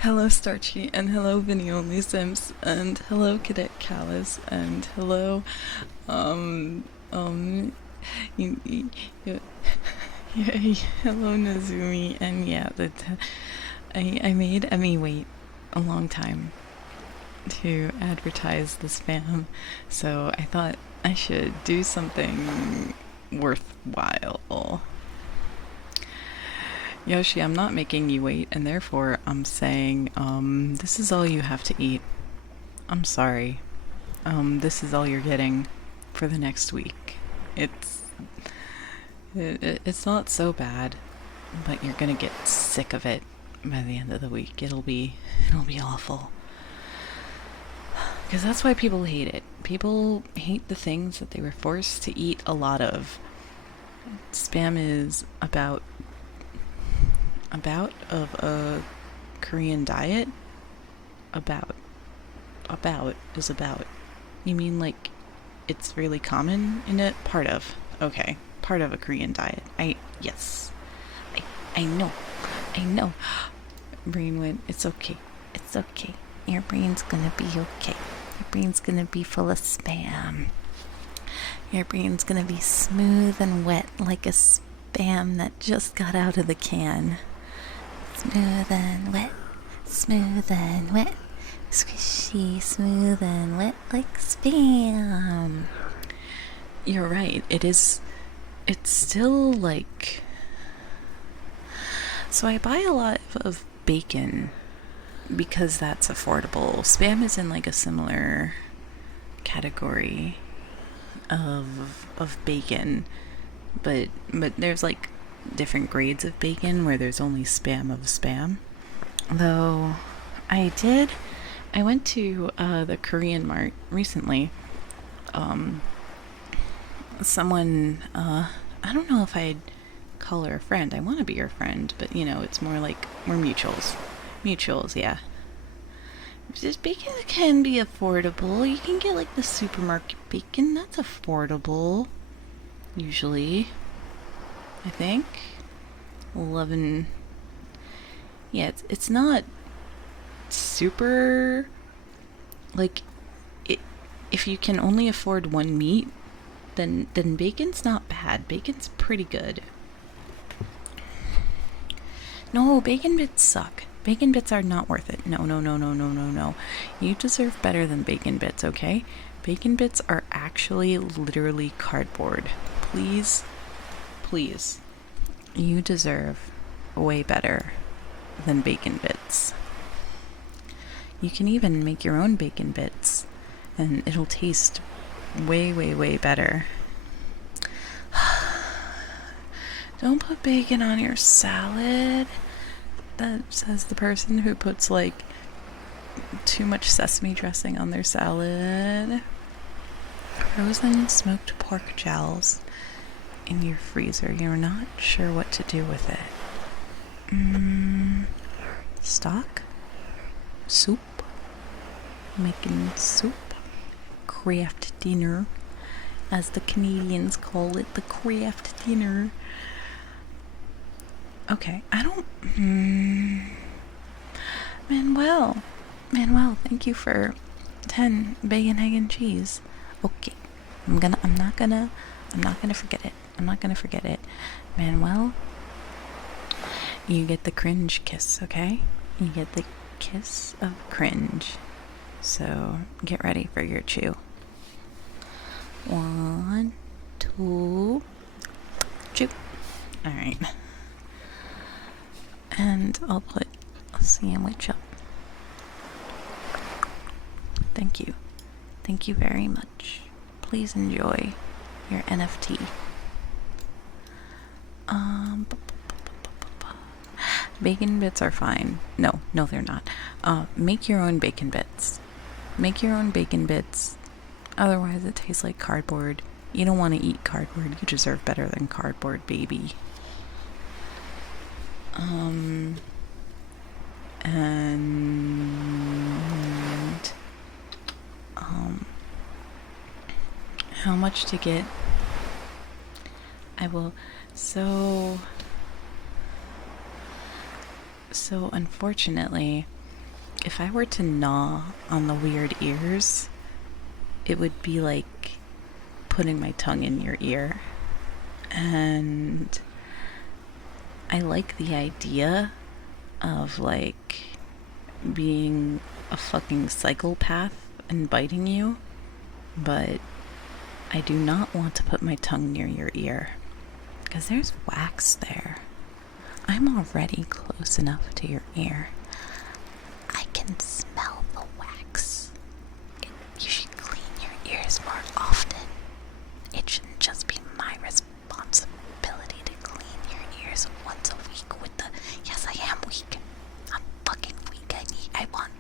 hello Starchy, and hello Vinny Only Sims, and hello Cadet Callus, and hello, um, um, you, you, you, yeah, hello Nazumi, and yeah, I made Emmy wait a long time to advertise the spam, so I thought I should do something worthwhile. Yoshi, I'm not making you wait, and therefore I'm saying, this is all you have to eat. I'm sorry. This is all you're getting for the next week. It's not so bad, but you're gonna get sick of it by the end of the week. It'll be awful. Because that's why people hate it. People hate the things that they were forced to eat a lot of. Spam is about of a Korean diet. About is about. You mean like it's really common in it? Part of. Okay. Part of a Korean diet. Yes. I know. Brain went, it's okay. It's okay. Your brain's gonna be okay. Your brain's gonna be full of spam. Your brain's gonna be smooth and wet like a spam that just got out of the can. Smooth and wet, squishy, smooth and wet like spam. You're right, it's still like... So I buy a lot of bacon because that's affordable. Spam is in like a similar category of bacon, but there's like different grades of bacon where there's only spam of spam. Though I went to the Korean mart recently. Someone, I don't know if I'd call her a friend. I want to be her friend, but you know, it's more like we're mutuals. Yeah. This bacon can be affordable. You can get like the supermarket bacon. That's affordable. Usually. I think. 11. Yeah, it's not super... Like, if you can only afford one meat, then bacon's not bad. Bacon's pretty good. No, bacon bits suck. Bacon bits are not worth it. No. You deserve better than bacon bits, okay? Bacon bits are actually literally cardboard. Please. You deserve way better than bacon bits. You can even make your own bacon bits, and it'll taste way better. Don't put bacon on your salad. That says the person who puts like too much sesame dressing on their salad. Frozen smoked pork jowls in your freezer. You're not sure what to do with it. Stock? Soup? Making soup? Craft dinner, as the Canadians call it, the craft dinner. Okay, I don't... Manuel, thank you for 10 bacon, egg, and cheese. Okay, I'm not gonna forget it. Manuel, you get the cringe kiss, okay? You get the kiss of cringe. So, get ready for your chew. 1, 2, chew. Alright. And I'll put a sandwich up. Thank you. Thank you very much. Please enjoy your NFT. Bacon bits are fine. No, they're not. Make your own bacon bits. Otherwise, it tastes like cardboard. You don't want to eat cardboard. You deserve better than cardboard, baby. How much to get? I will. So unfortunately, if I were to gnaw on the weird ears, it would be like putting my tongue in your ear. And I like the idea of like being a fucking psychopath and biting you, but I do not want to put my tongue near your ear because there's wax there. I'm already close enough to your ear. I can smell the wax. You should clean your ears more often. It shouldn't just be my responsibility to clean your ears once a week with the... Yes, I am weak. I'm fucking weak. I want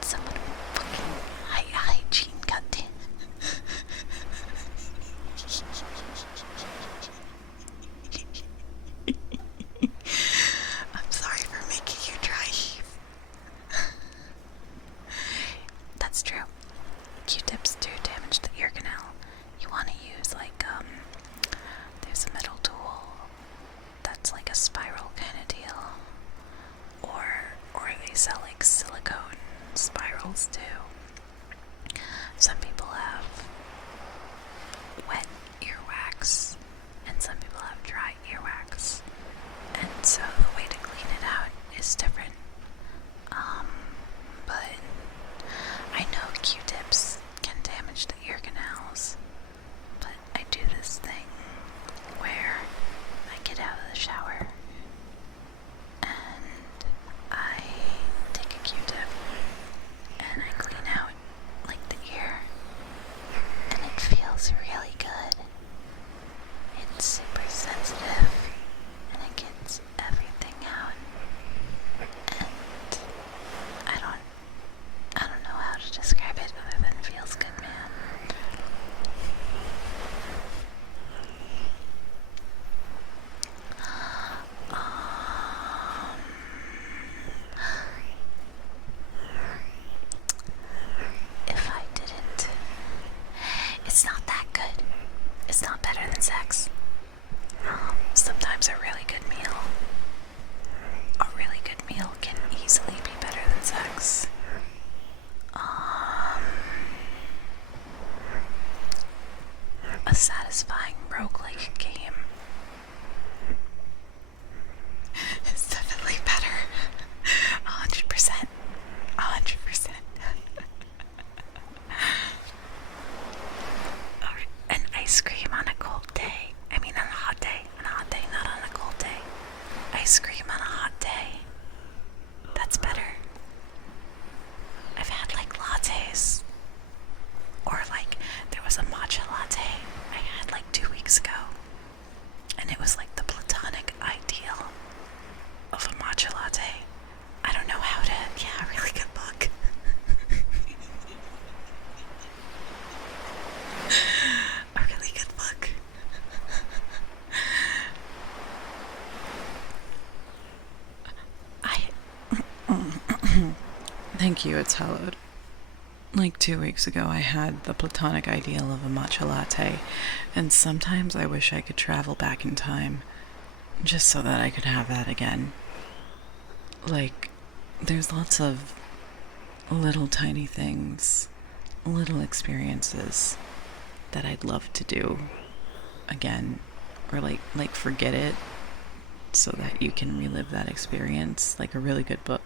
someone fucking hygiene, goddamn. I'm sorry for making you dry heave. That's true. Q-tips do damage the ear canal. You want to use like there's a metal tool that's like a spiral kind of deal, or they sell like silicone spirals too. Some people have wet earwax and some people have dry earwax, and so the way to clean it out is different. But I know Q-tips can damage the ear canals, but I do this thing where I get out of the shower and I take a Q-tip and I clean out like the ear, and it feels really good. It's super sensitive and it gets everything out, and I don't know how to describe it other than it feels good, man. If I didn't, it's not that good. It's not better than sex. Sometimes a really good meal can easily be better than sex. A satisfying roguelike game is definitely better. 100%. 100%. An ice cream on a cold day. I mean on a hot day. On a hot day, not on a cold day. Ice cream on a hot day. That's better. I've had like lattes. Or like, there was a matcha latte I had like 2 weeks ago. And it was like the platonic ideal of a matcha latte. I don't know how to... Yeah, really good book. A really good book. Thank you, it's hallowed. Like 2 weeks ago, I had the platonic ideal of a matcha latte, and sometimes I wish I could travel back in time just so that I could have that again. Like, there's lots of little tiny things, little experiences that I'd love to do again, or like forget it so that you can relive that experience, like a really good book.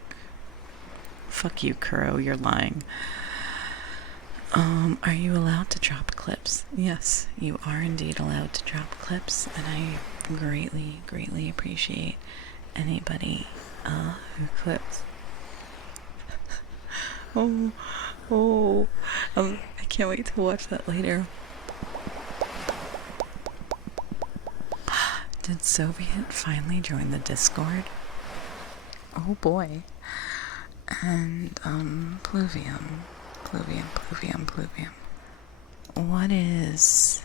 Fuck you, Kuro, you're lying. Are you allowed to drop clips? Yes, you are indeed allowed to drop clips, and I greatly, greatly appreciate anybody who clips. I can't wait to watch that later. Did Soviet finally join the Discord? Oh boy. And, Pluvium. What is...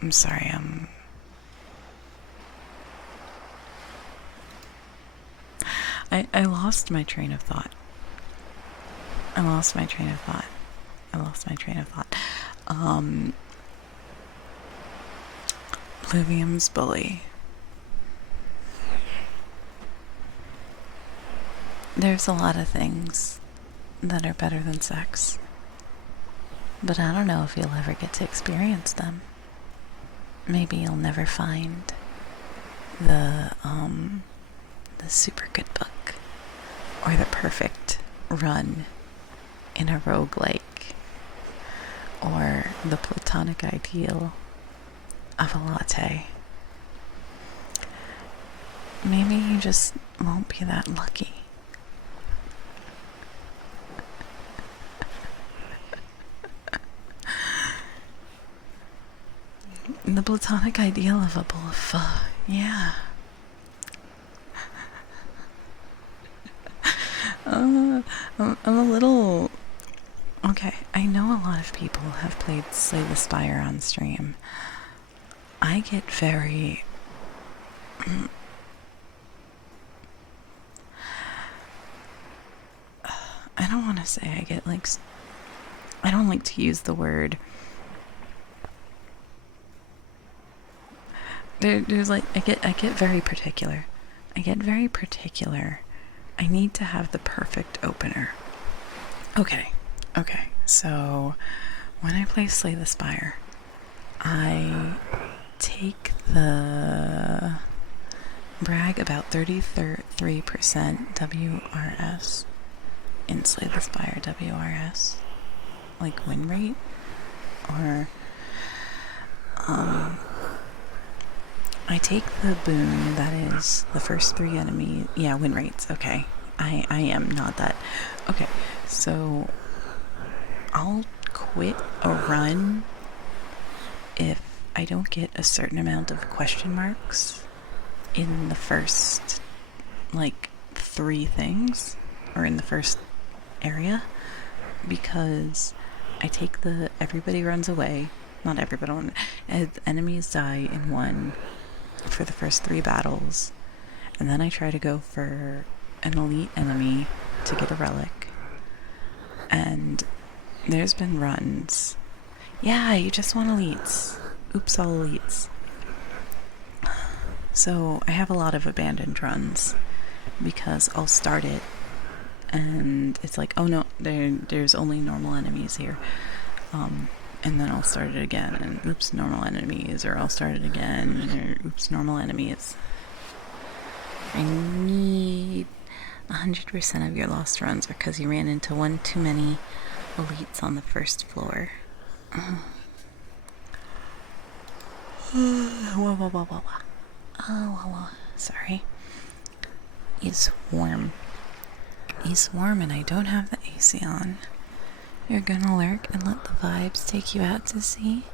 I'm sorry, I lost my train of thought. I lost my train of thought. Oblivium's bully. There's a lot of things that are better than sex, but I don't know if you'll ever get to experience them. Maybe you'll never find the super good book or the perfect run in a roguelike or the platonic ideal of a latte. Maybe you just won't be that lucky. The platonic ideal of a bowl of pho, yeah. I'm a little... Okay, I know a lot of people have played Slay the Spire on stream. I get very... I don't want to say I get like... I don't like to use the word... There's like... I get very particular. I need to have the perfect opener. Okay, so when I play Slay the Spire, I take the brag about 33% WRS in Slay the Spire WRS, like win rate, or I take the boon that is the first 3 enemies. Yeah, win rates. Okay, I am not that. Okay, so I'll quit a run if I don't get a certain amount of question marks in the first, like, 3 things, or in the first area, because I take the everybody runs away, not everybody, enemies die in 1 for the first 3 battles, and then I try to go for an elite enemy to get a relic, and there's been runs. Yeah, you just want elites. Oops, all elites. So I have a lot of abandoned runs because I'll start it and it's like, oh no, there's only normal enemies here. And then I'll start it again and oops, normal enemies, or I'll start it again, or oops, normal enemies. I need 100% of your lost runs because you ran into 1 too many elites on the first floor. Oh, sorry. He's warm and I don't have the AC on. You're gonna lurk and let the vibes take you out to sea?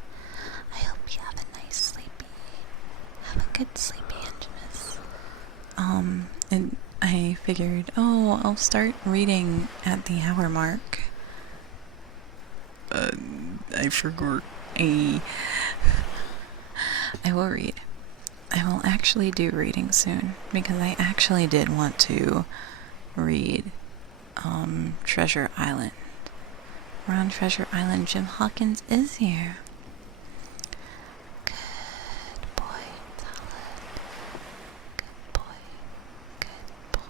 I hope you have a nice sleepy. Have a good sleepy, Angelus. And I figured, I'll start reading at the hour mark. I forgot. I will read. I will actually do reading soon, because I actually did want to read Treasure Island. We're on Treasure Island. Jim Hawkins is here. Good boy, Talib. Good boy. Good boy.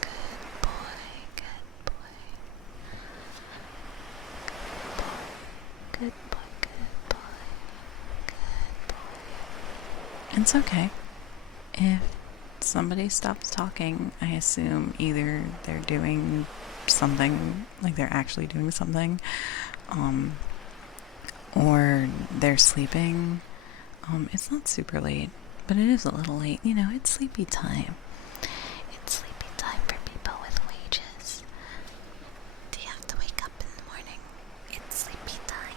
Good boy. Good boy. Good boy. Good boy. Good boy. It's okay. If somebody stops talking, I assume either they're doing something, like they're actually doing something, or they're sleeping. It's not super late, but it is a little late. You know, it's sleepy time. It's sleepy time for people with wages. Do you have to wake up in the morning? It's sleepy time.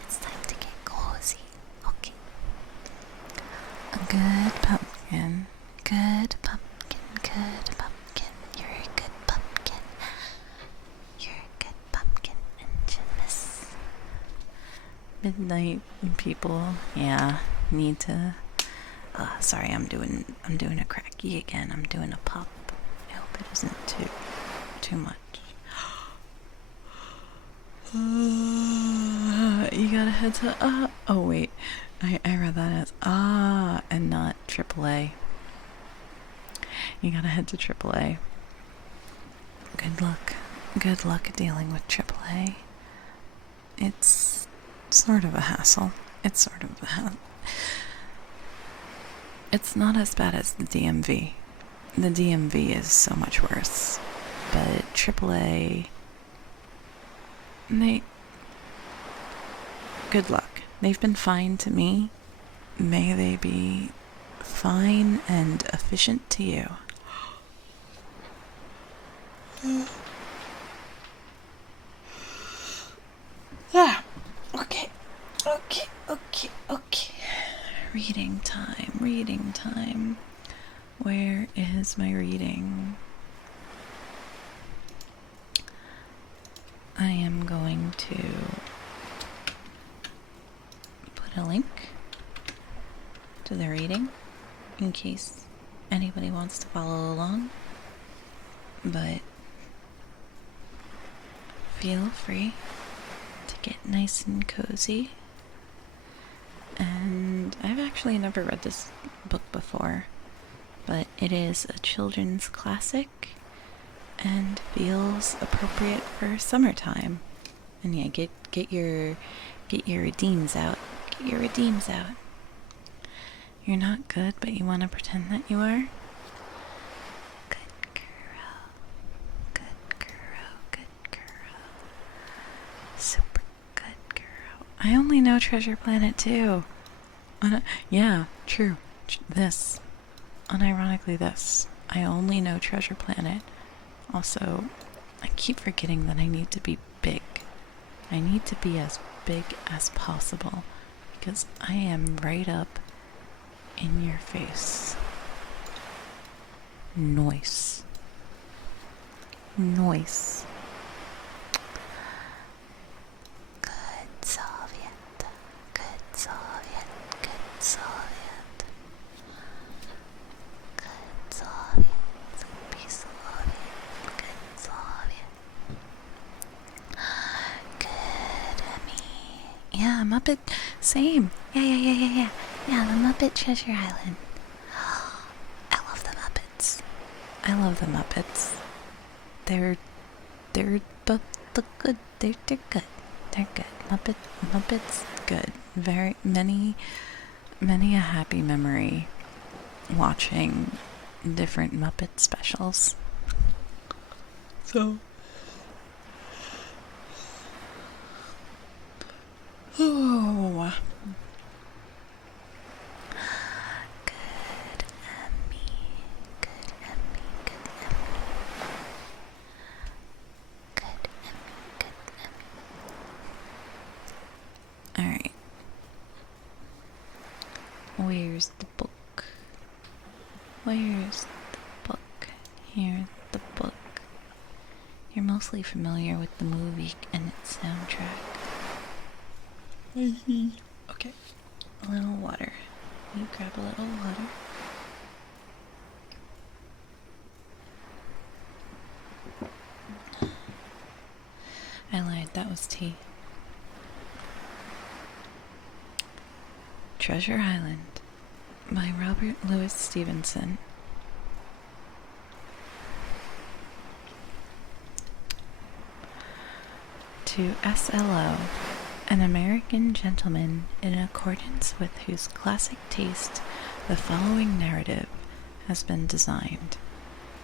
It's time to get cozy. Okay. A good pumpkin. Good pumpkin. Good pumpkin. You're a good pumpkin. You're a good pumpkin, Angelus. Midnight people, yeah, need to. Sorry, I'm doing a cracky again. I'm doing a pop. I hope it isn't too much. You gotta head to oh wait, I read that as and not AAA. You gotta head to AAA. Good luck. Good luck dealing with AAA. It's sort of a hassle. It's sort of a hassle. It's not as bad as the DMV. The DMV is so much worse. But AAA, good luck. They've been fine to me. May they be fine and efficient to you. Okay. Reading time. Where is my reading? I am going to put a link to the reading in case anybody wants to follow along, but feel free to get nice and cozy. And I've actually never read this book before, but it is a children's classic and feels appropriate for summertime. And yeah, get your redeems out. Get your redeems out. You're not good, but you want to pretend that you are? Good girl. Good girl. Good girl. Super good girl. I only know Treasure Planet 2. Yeah, true. This. Unironically, this. I only know Treasure Planet. Also, I keep forgetting that I need to be big. I need to be as big as possible because I am right up in your face. Noise. Good Soviet. Good Soviet. Good Soviet. Good Soviet. Be Soviet. Good Soviet. Good me. Yeah, Muppet. Same. Yeah. Yeah, the Muppet Treasure Island. I love the Muppets. They're but the good. They're good. They're good. Muppets good. Very many a happy memory watching different Muppet specials. So oh. Alright. Where's the book? Here's the book. You're mostly familiar with the movie and its soundtrack. Okay. A little water. You grab a little water. I lied, that was tea. Treasure Island by Robert Louis Stevenson. To SLO, an American gentleman in accordance with whose classic taste the following narrative has been designed.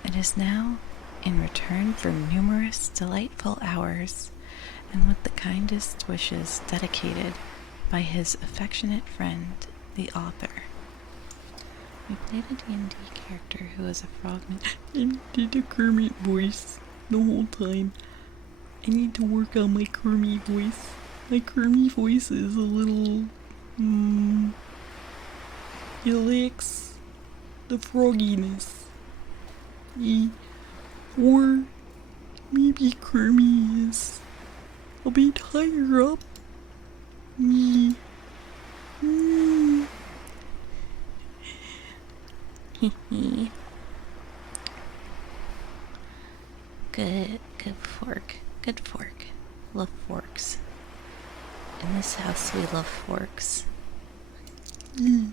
It is now in return for numerous delightful hours and with the kindest wishes dedicated by his affectionate friend, the author. We played a D&D character who was a frogman and did a Kermit voice the whole time. I need to work on my Kermit voice. My Kermit voice is a little, it lacks the frogginess. Or maybe Kermit is a bit higher up. Me. Good fork. Love fork. forks. In this house, we love forks. There's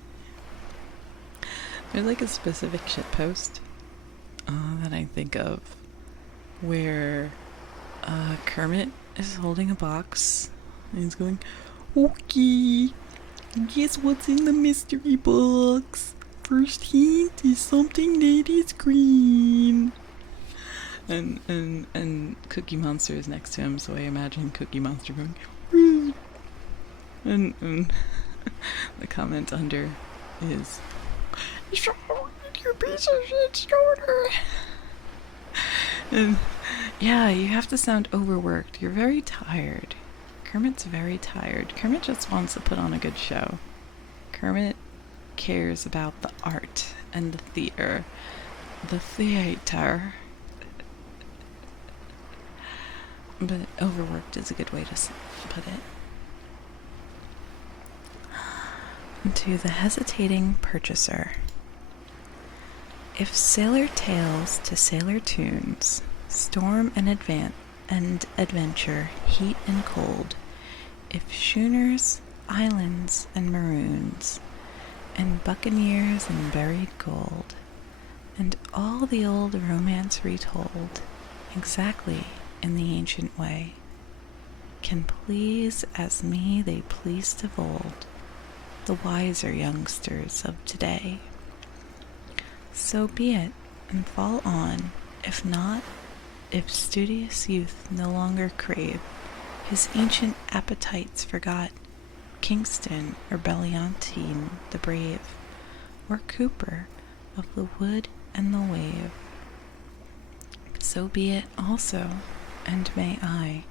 like a specific shitpost that I think of where Kermit is holding a box and he's going, "Okay, guess what's in the mystery box? First hint is something that is green." And Cookie Monster is next to him, so I imagine Cookie Monster going, "Rude." And the comment under is, "You piece of shit stoner." And yeah, you have to sound overworked. You're very tired. Kermit's very tired. Kermit just wants to put on a good show. Kermit cares about the art and the theater. The theater. But overworked is a good way to put it. To the hesitating purchaser. If sailor tales to sailor tunes, storm and adventure, heat and cold, if schooners, islands and maroons, and buccaneers and buried gold, and all the old romance retold, exactly in the ancient way, can please as me they pleased of old, the wiser youngsters of today. So be it, and fall on, if not, if studious youth no longer crave his ancient appetites forgot, Kingston or Belleontine the brave, or Cooper of the wood and the wave. So be it also, and may I,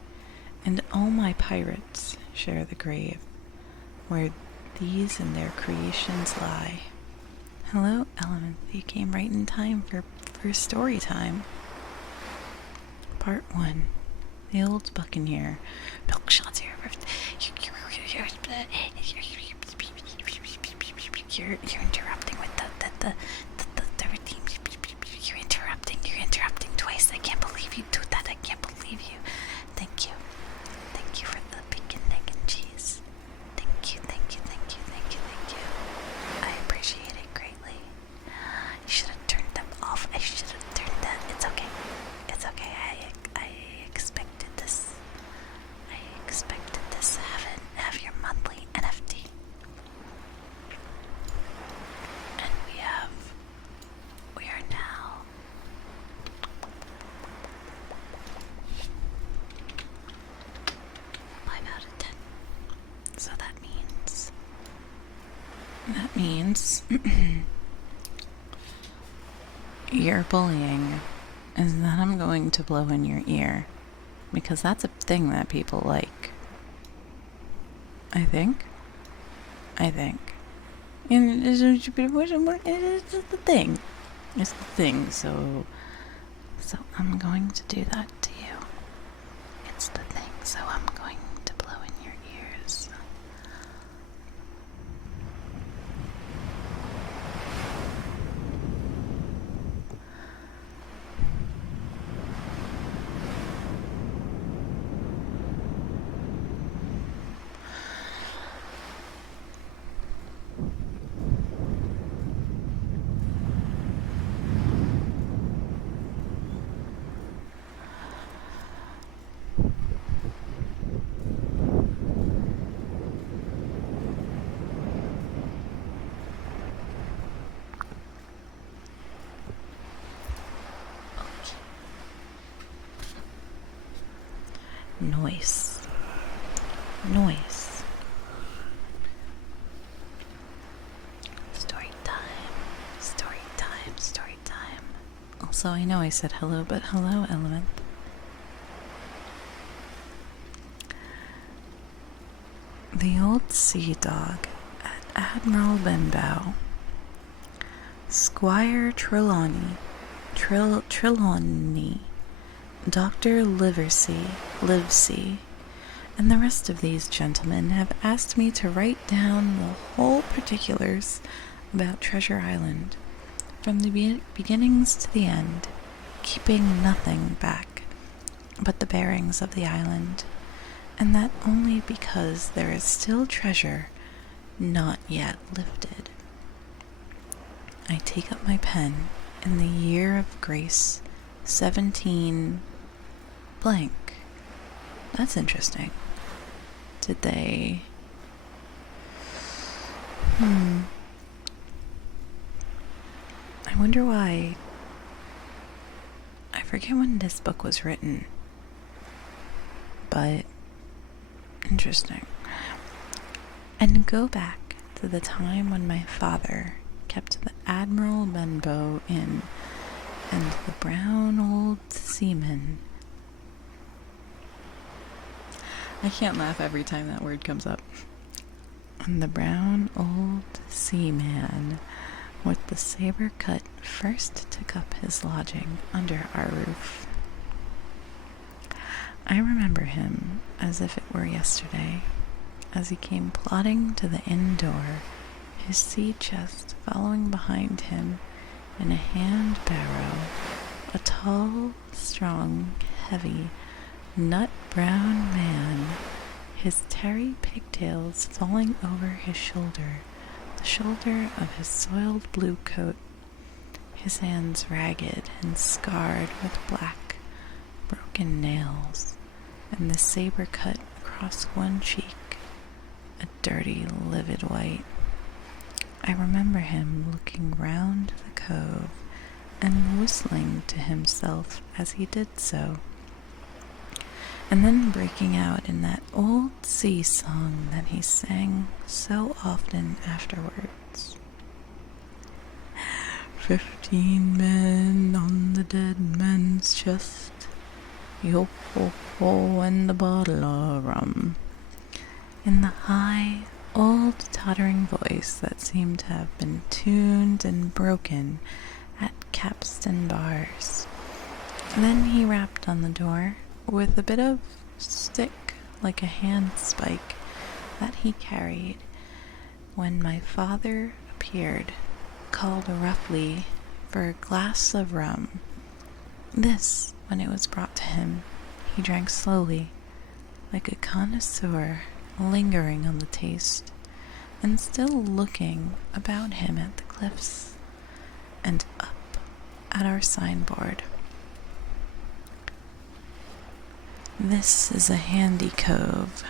and all my pirates share the grave, where these and their creations lie. Hello, Element. You came right in time for story time. Part 1. The Old Buccaneer. Milkshots here. You're interrupting with the routine. You're interrupting twice. I can't believe you do that. I can't believe you. Thank you. Thank you for the bacon, egg, and cheese. Thank you. I appreciate it greatly. You should have turned them off. I should have turned that. It's okay. I expected this. Have your monthly NFT. And we are now five out of 10. So that means your bullying is that I'm going to blow in your ear, because that's a thing that people like. I think. And it's the thing. It's the thing, so I'm going to do that to you. It's the thing, so I'm going to blow in your ears. Noise. Story time. Also, I know I said hello, but hello, Element. The old sea dog at Admiral Benbow, Squire Trelawney, Dr. Livesey, and the rest of these gentlemen have asked me to write down the whole particulars about Treasure Island, from the beginnings to the end, keeping nothing back but the bearings of the island, and that only because there is still treasure not yet lifted. I take up my pen in the year of grace 17 blank. That's interesting. Did they... I wonder why... I forget when this book was written, but interesting. And go back to the time when my father kept the Admiral Benbow Inn and the brown old seaman. I can't laugh every time that word comes up. And the brown old seaman with the saber cut first took up his lodging under our roof. I remember him as if it were yesterday, as he came plodding to the inn door, his sea chest following behind him in a hand barrow, a tall, strong, heavy, nut-brown man, his tarry pigtails falling over his shoulder, the shoulder of his soiled blue coat, his hands ragged and scarred with black, broken nails, and the saber cut across one cheek, a dirty, livid white. I remember him looking round the cove and whistling to himself as he did so, and then breaking out in that old sea song that he sang so often afterwards. 15 men on the dead man's chest, yo ho ho, and a bottle of rum, in the high, old, tottering voice that seemed to have been tuned and broken at capstan bars. Then he rapped on the door with a bit of stick like a handspike that he carried when my father appeared, called roughly for a glass of rum. This, when it was brought to him, he drank slowly, like a connoisseur lingering on the taste, and still looking about him at the cliffs and up at our signboard. "This is a handy cove,"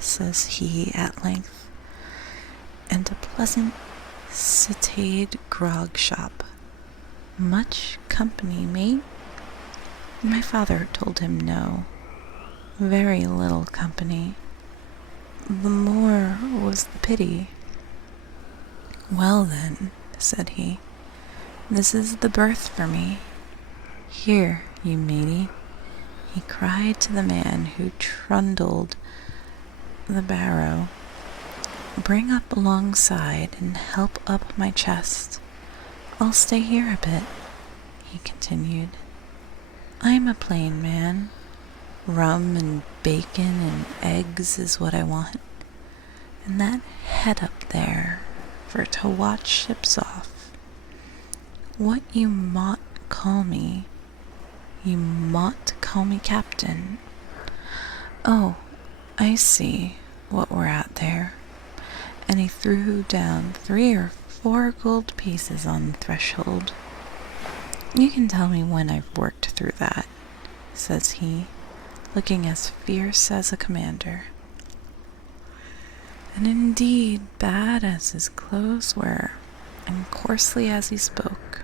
says he at length, "and a pleasant citade grog shop. Much company, mate?" My father told him no. Very little company. The more was the pity. "Well then," said he, "this is the berth for me. Here, you matey," he cried to the man who trundled the barrow, "bring up alongside and help up my chest. I'll stay here a bit," he continued. "I'm a plain man. Rum and bacon and eggs is what I want, and that head up there for to watch ships off. What you mought call me, you mought call me captain. Oh, I see what we're at there." And he threw down 3 or 4 gold pieces on the threshold. "You can tell me when I've worked through that," says he, looking as fierce as a commander. And indeed, bad as his clothes were, and coarsely as he spoke,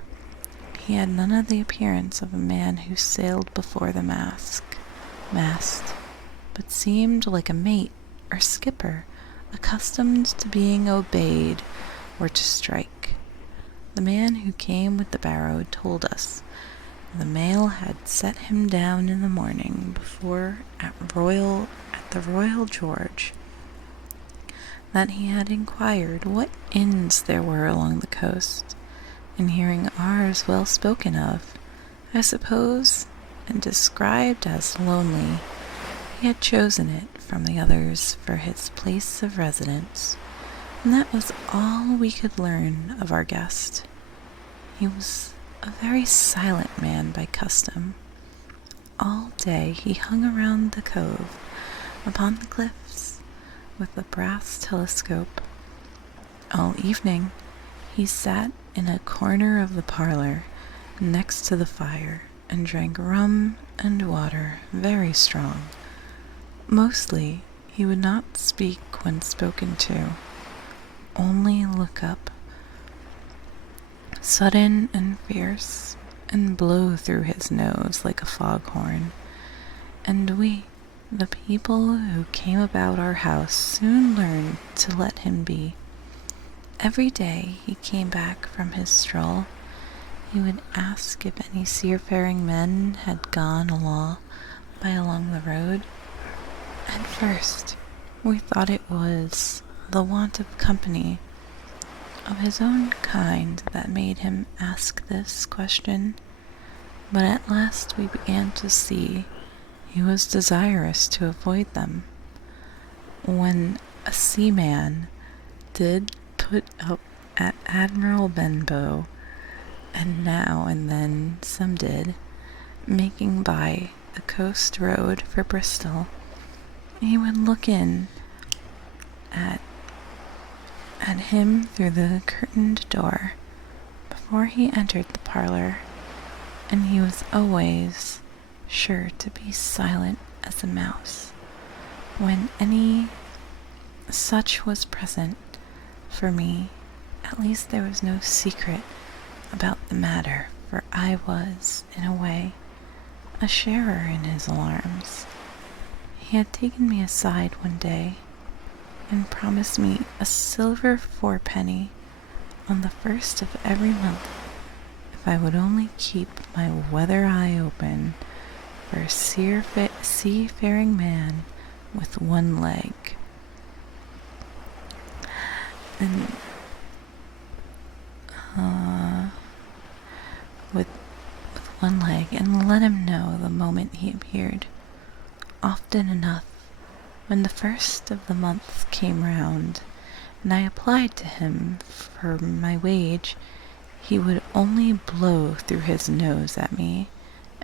he had none of the appearance of a man who sailed before the mast, but seemed like a mate or skipper accustomed to being obeyed or to strike. The man who came with the barrow told us the mail had set him down in the morning before at the Royal George, that he had inquired what inns there were along the coast, and hearing ours well spoken of, I suppose, and described as lonely, he had chosen it from the others for his place of residence, and that was all we could learn of our guest. He was a very silent man by custom. All day he hung around the cove, upon the cliffs with a brass telescope. All evening, he sat in a corner of the parlor next to the fire and drank rum and water very strong. Mostly, he would not speak when spoken to, only look up, sudden and fierce, and blow through his nose like a foghorn. And we, the people who came about our house, soon learned to let him be. Every day he came back from his stroll. He would ask if any seafaring men had gone by along the road. At first, we thought it was the want of company of his own kind that made him ask this question, but at last we began to see he was desirous to avoid them. When a seaman did put up at Admiral Benbow, and now and then some did, making by the coast road for Bristol, he would look in at him through the curtained door before he entered the parlor, and he was always sure to be silent as a mouse when any such was present. For me, at least, there was no secret about the matter, for I was, in a way, a sharer in his alarms. He had taken me aside one day and promised me a silver fourpenny on the first of every month if I would only keep my weather eye open for a seafaring man with one leg. And with one leg, and let him know the moment he appeared. Often enough, when the first of the month came round, and I applied to him for my wage, he would only blow through his nose at me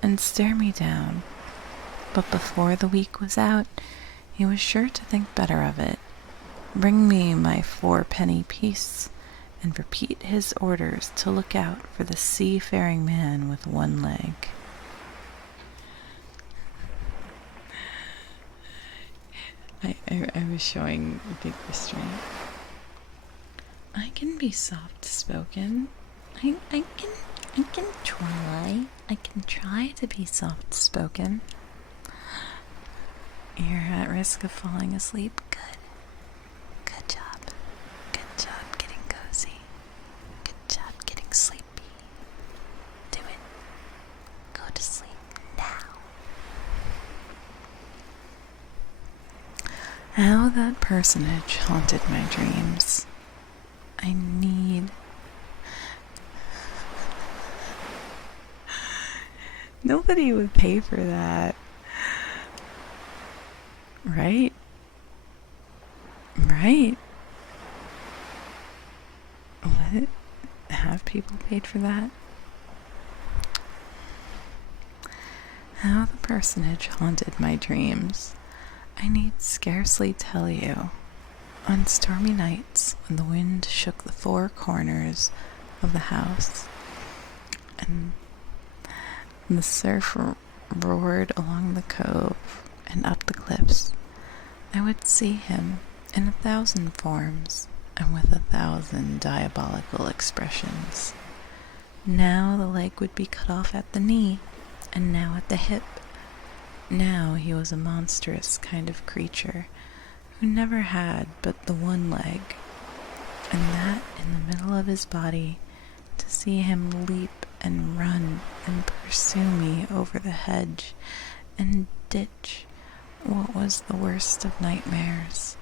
and stare me down. But before the week was out, he was sure to think better of it, bring me my fourpenny piece, and repeat his orders to look out for the seafaring man with one leg. I was showing big restraint. I can be soft-spoken. I can try. I can try to be soft-spoken. You're at risk of falling asleep. Good job. Good job getting cozy. Good job getting sleepy. Do it. Go to sleep now. How that personage haunted my dreams. Nobody would pay for that. Right? What? Have people paid for that? How the personage haunted my dreams, I need scarcely tell you. On stormy nights, when the wind shook the four corners of the house, and the surf roared along the cove and up the cliffs, I would see him in 1,000 forms and with 1,000 diabolical expressions. Now the leg would be cut off at the knee, and now at the hip. Now he was a monstrous kind of creature who never had but the one leg, and that in the middle of his body. To see him leap and run and pursue me over the hedge and ditch what was the worst of nightmares,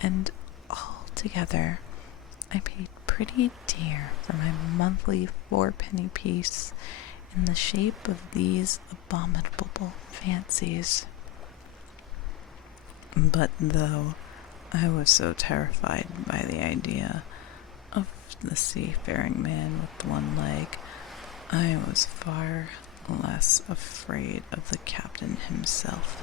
and altogether I paid pretty dear for my monthly fourpenny piece in the shape of these abominable fancies. But though I was so terrified by the idea of the seafaring man with one leg, I was far less afraid of the captain himself.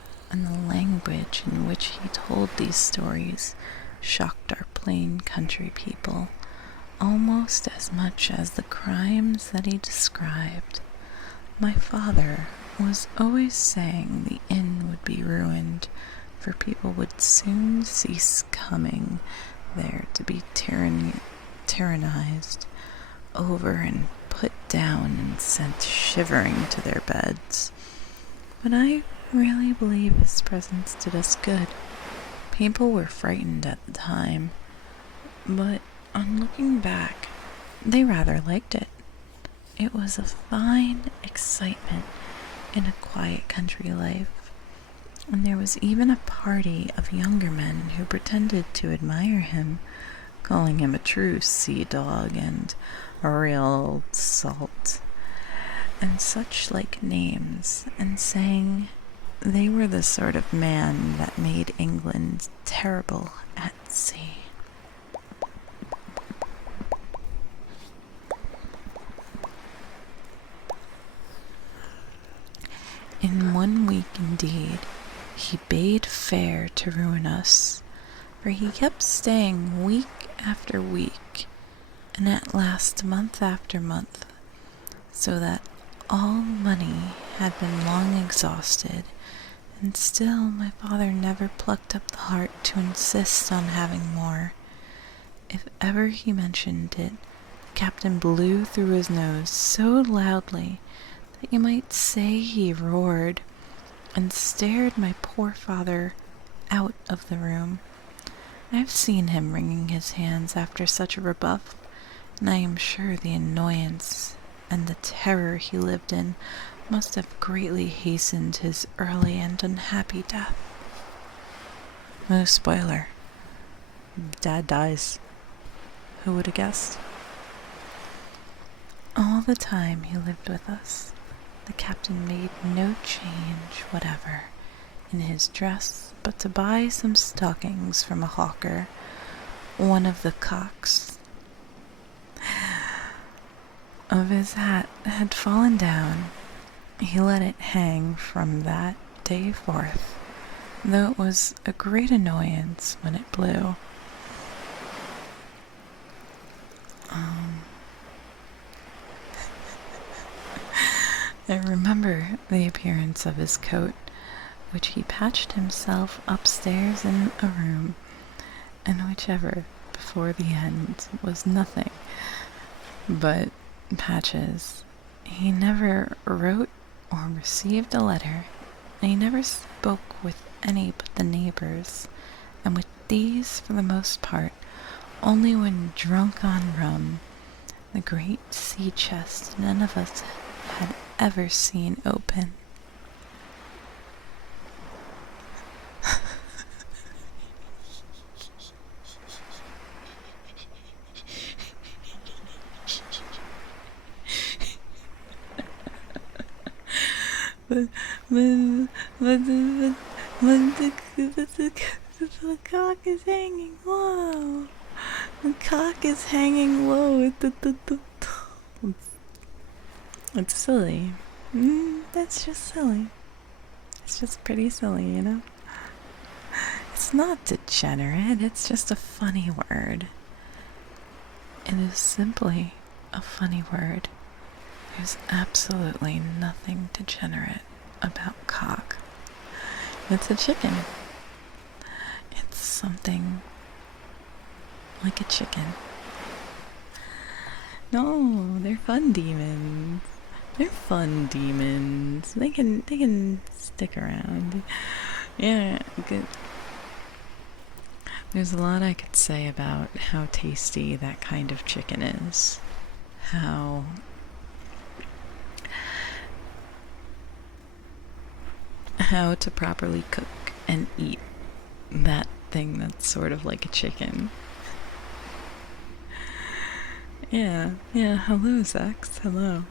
and the language in which he told these stories shocked our plain country people almost as much as the crimes that he described. My father was always saying the inn would be ruined, for people would soon cease coming there to be tyrannized over and put down and sent shivering to their beds. But I really believe his presence did us good. People were frightened at the time, but on looking back, they rather liked it. It was a fine excitement in a quiet country life, and there was even a party of younger men who pretended to admire him, calling him a true sea dog and a real old salt, and such like names, and saying they were the sort of man that made England terrible at sea. In 1 week, indeed, he bade fair to ruin us, for he kept staying week after week, and at last month after month, so that all money had been long exhausted, and still my father never plucked up the heart to insist on having more. If ever he mentioned it, the captain blew through his nose so loudly that you might say he roared, and stared my poor father out of the room. I've seen him wringing his hands after such a rebuff, and I am sure the annoyance and the terror he lived in must have greatly hastened his early and unhappy death. No spoiler. Dad dies. Who would have guessed? All the time he lived with us, the captain made no change whatever in his dress but to buy some stockings from a hawker. One of the cocks of his hat had fallen down. He let it hang from that day forth, though it was a great annoyance when it blew. I remember the appearance of his coat, which he patched himself upstairs in a room, and whichever, before the end, was nothing but patches. He never wrote or received a letter, and he never spoke with any but the neighbors, and with these, for the most part, only when drunk on rum. The great sea chest none of us had ever seen open. but the cock is hanging low. The cock is hanging low. It's silly. That's just silly. It's just pretty silly, you know? It's not degenerate, it's just a funny word. It is simply a funny word. There's absolutely nothing degenerate about cock. It's a chicken. It's something like a chicken. No, they're fun demons. They're fun demons. They can stick around. Yeah, good. There's a lot I could say about how tasty that kind of chicken is. How to properly cook and eat that thing that's sort of like a chicken. Yeah, hello, Zex, hello.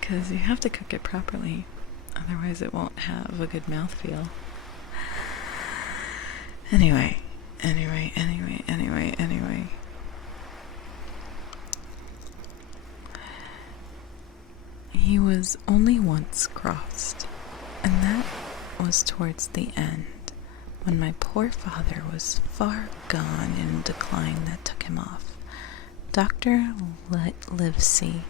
Because you have to cook it properly, otherwise it won't have a good mouthfeel. Anyway. He was only once crossed, and that was towards the end, when my poor father was far gone in a decline that took him off. Dr. Livesey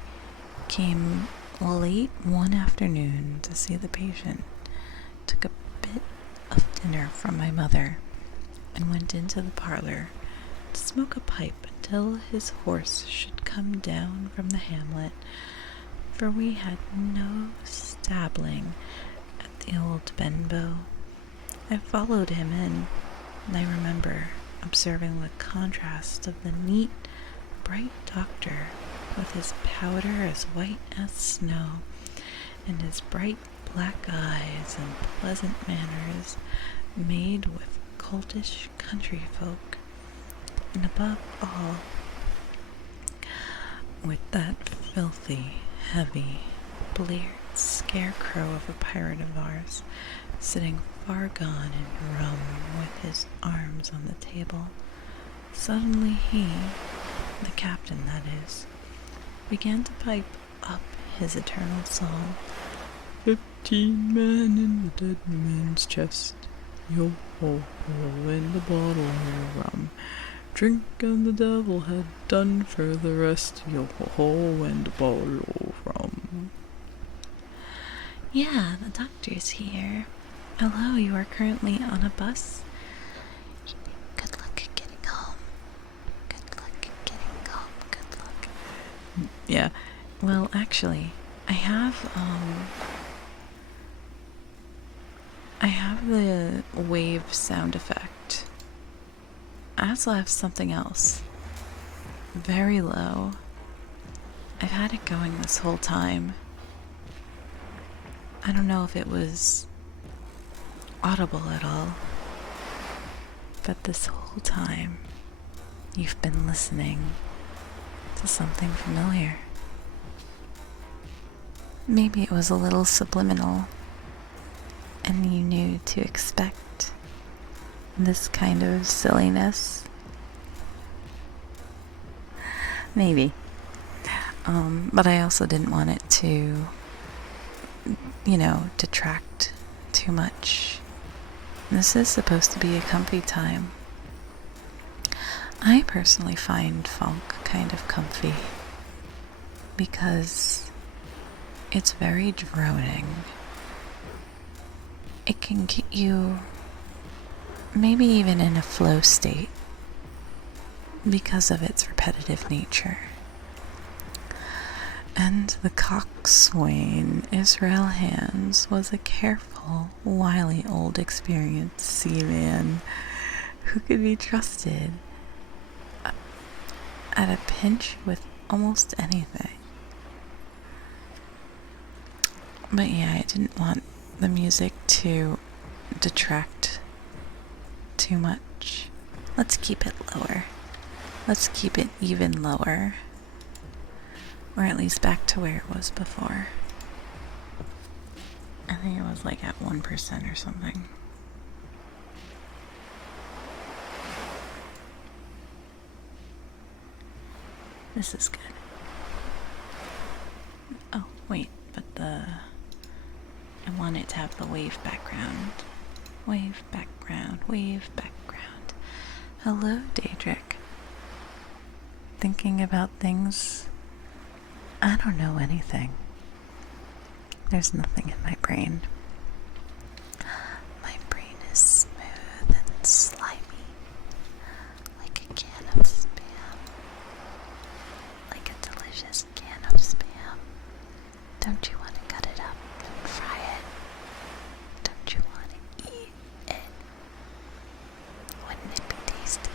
came late one afternoon to see the patient, took a bit of dinner from my mother, and went into the parlor to smoke a pipe until his horse should come down from the hamlet, for we had no stabling at the old Benbow. I followed him in, and I remember observing the contrast of the neat, bright doctor with his powder as white as snow, and his bright black eyes and pleasant manners made with coltish country folk, and above all, with that filthy, heavy, bleared scarecrow of a pirate of ours, sitting far gone in rum with his arms on the table. Suddenly he, the captain that is, began to pipe up his eternal song. 15 men in the dead man's chest, yo ho ho, and the bottle of rum. Drink and the devil had done for the rest, yo ho ho, and a bottle of rum. Yeah, the doctor's here. Hello, you are currently on a bus? Good luck at getting home. Good luck at getting home. Good luck. Yeah, well, actually, I have the wave sound effect. I also have something else. Very low. I've had it going this whole time. I don't know if it was audible at all, but this whole time you've been listening to something familiar. Maybe it was a little subliminal, and you knew to expect this kind of silliness. Maybe. But I also didn't want it to, detract too much. This is supposed to be a comfy time. I personally find funk kind of comfy because it's very droning. It can get you maybe even in a flow state because of its repetitive nature. And the coxswain, Israel Hands, was a careful, wily old experienced seaman who could be trusted at a pinch with almost anything. But yeah, I didn't want the music to detract too much. Let's keep it lower. Let's keep it even lower. Or at least back to where it was before. I think it was like at 1% or something. This is good. Oh, wait, but I want it to have the wave background. Wave background, wave background. Hello, Daedric. Thinking about things. I don't know anything. There's nothing in my brain. My brain is smooth and slimy, like a can of Spam. Like a delicious can of Spam. Don't you want to cut it up and fry it? Don't you want to eat it? Wouldn't it be tasty?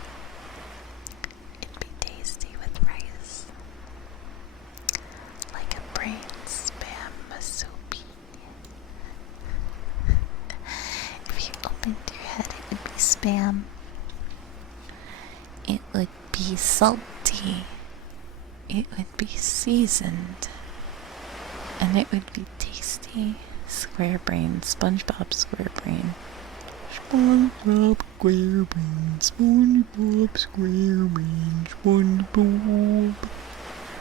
It'd be tasty with rice. Like a brain Spam masopi. If you opened your head, it would be Spam. It would be salty. It would be seasoned. And it would be tasty. Square brain, SpongeBob SquareBrain. SpongeBob SquareBrain, SpongeBob SquareBrain, SpongeBob.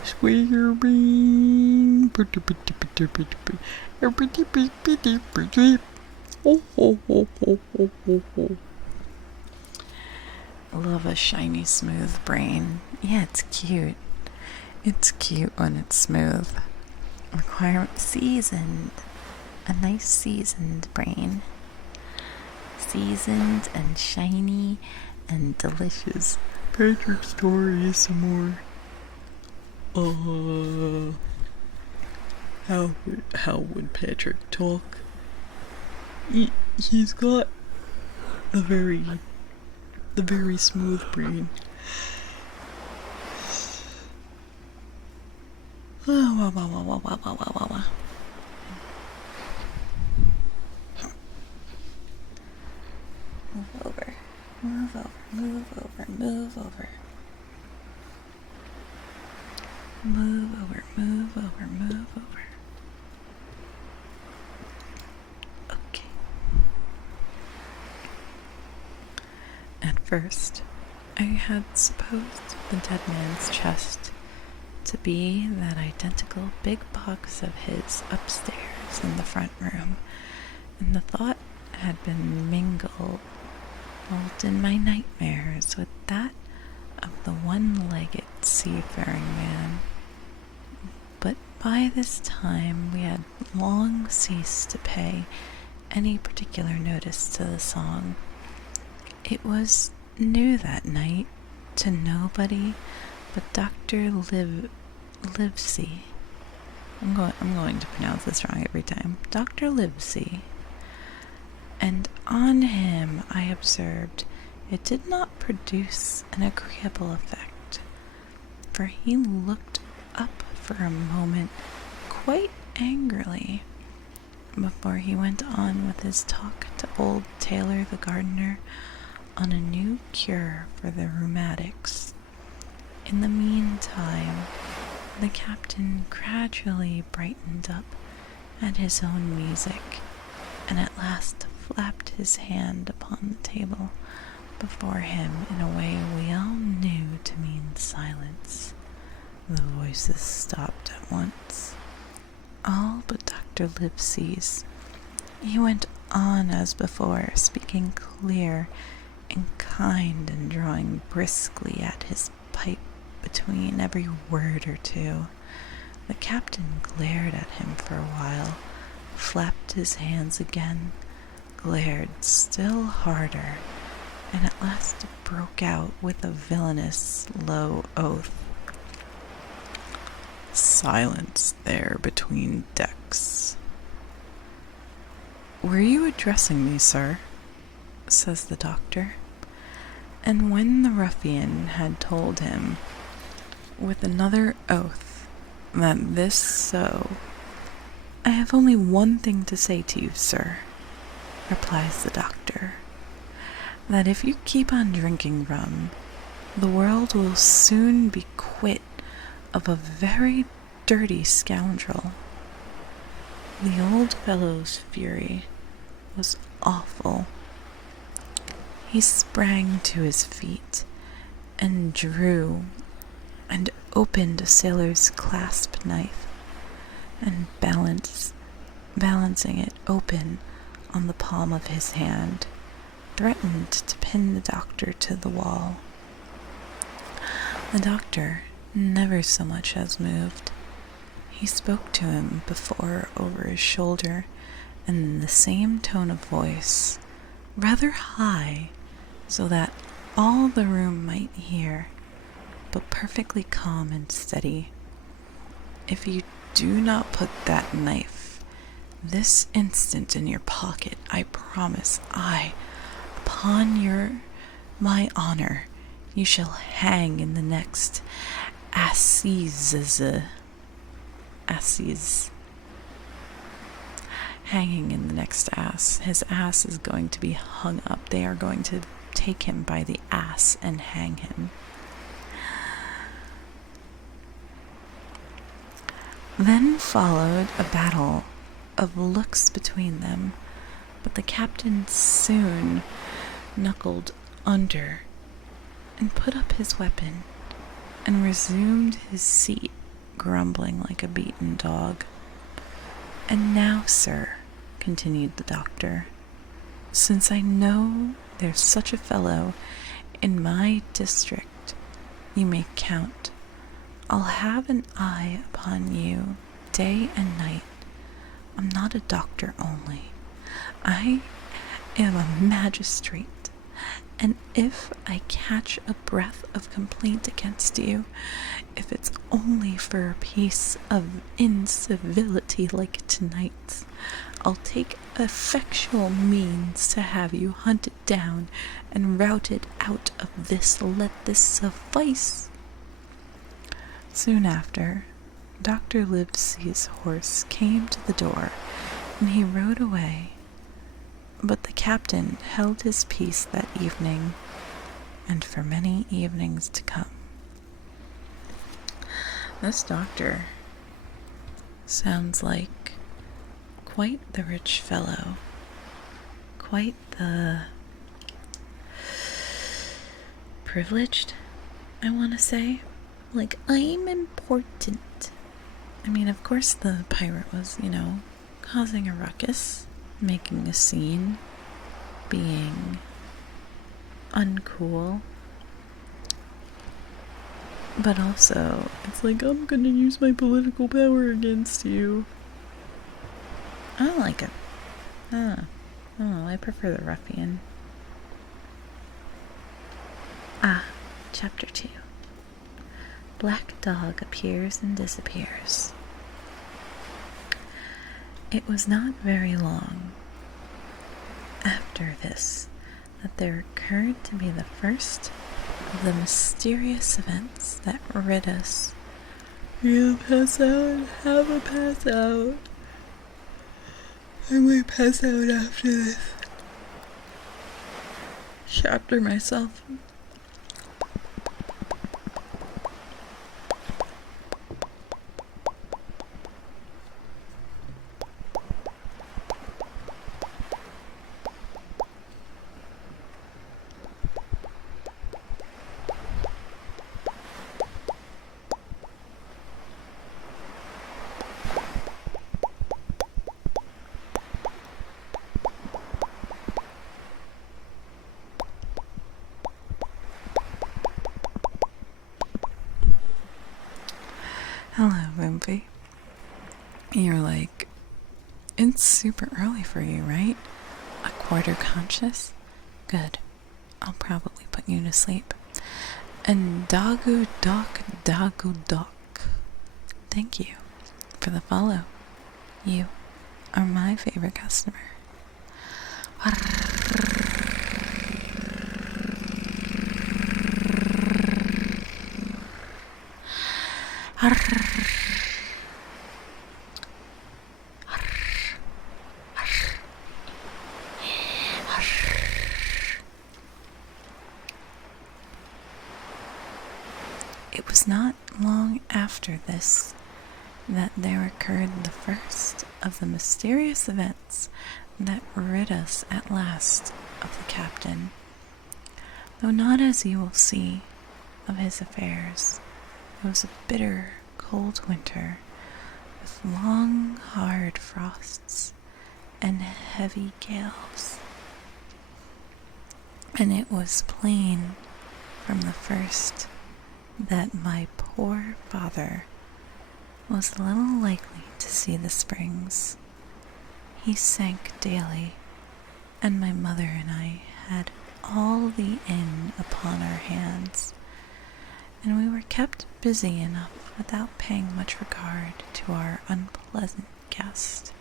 Squeaker bean. Love a shiny, smooth brain. Yeah, it's cute. It's cute when it's smooth. Requirement seasoned. A nice seasoned brain. Seasoned and shiny and delicious. Patrick's story is some more. How would Patrick talk? He's got the very smooth brain. Move over. Move over. Move over. Move over. Move over. Move over. Move over. Okay. At first, I had supposed the dead man's chest to be that identical big box of his upstairs in the front room, and the thought had been mingled in my nightmares with that of the one-legged seafaring man. But by this time we had long ceased to pay any particular notice to the song. It was new that night to nobody but Dr. Livesey. I'm going to pronounce this wrong every time. Dr. Livesey. And on him, I observed, it did not produce an agreeable effect, for he looked up for a moment quite angrily before he went on with his talk to old Taylor the gardener on a new cure for the rheumatics. In the meantime, the captain gradually brightened up at his own music, and at last flapped his hand upon the table before him in a way we all knew to mean silence. The voices stopped at once, all but Dr. Livesey's. He went on as before, speaking clear and kind and drawing briskly at his pipe between every word or two. The captain glared at him for a while, flapped his hands again, glared still harder, and at last broke out with a villainous low oath. Silence there between decks. Were you addressing me, sir? Says the doctor. And when the ruffian had told him, with another oath, that this so, I have only one thing to say to you, sir, replies the doctor, that if you keep on drinking rum, the world will soon be quit of a very dirty scoundrel. The old fellow's fury was awful. He sprang to his feet and drew and opened a sailor's clasp knife, and balancing it open on the palm of his hand, threatened to pin the doctor to the wall. The doctor never so much as moved. He spoke to him before over his shoulder, and in the same tone of voice, rather high, so that all the room might hear, but perfectly calm and steady. If you do not put that knife this instant in your pocket, I promise upon my honor, you shall hang in the next assizes. Hanging in the next ass. His ass is going to be hung up. They are going to take him by the ass and hang him. Then followed a battle of looks between them, but the captain soon knuckled under and put up his weapon and resumed his seat grumbling like a beaten dog. "And now, sir," continued the doctor, "since I know there's such a fellow in my district, you may count. I'll have an eye upon you day and night. I'm not a doctor only. I am a magistrate, and if I catch a breath of complaint against you, if it's only for a piece of incivility like tonight's, I'll take effectual means to have you hunted down and routed out of this. Let this suffice." Soon after, Dr. Livesey's horse came to the door, and he rode away. But the captain held his peace that evening, and for many evenings to come. This doctor sounds like quite the rich fellow, quite the privileged, I want to say. Like, I'm important. I mean, of course the pirate was, causing a ruckus, making a scene, being uncool. But also, it's like, I'm gonna use my political power against you. I don't like it. I don't know, I prefer the ruffian. Chapter 2. Black Dog appears and disappears. It was not very long after this that there occurred to be the first of the mysterious events that rid us. We'll pass out, have a pass out. I might pass out after this chapter myself. Hello, Wimpy. You're like, it's super early for you, right? A quarter conscious? Good. I'll probably put you to sleep. And Dagu Doc. Thank you for the follow. You are my favorite customer. It was not long after this that there occurred the first of the mysterious events that rid us at last of the captain, though not, as you will see, of his affairs. It was a bitter, cold winter, with long, hard frosts and heavy gales. And it was plain from the first that my poor father was little likely to see the springs. He sank daily, and my mother and I had all the inn upon our hands, and we were kept busy enough without paying much regard to our unpleasant guest.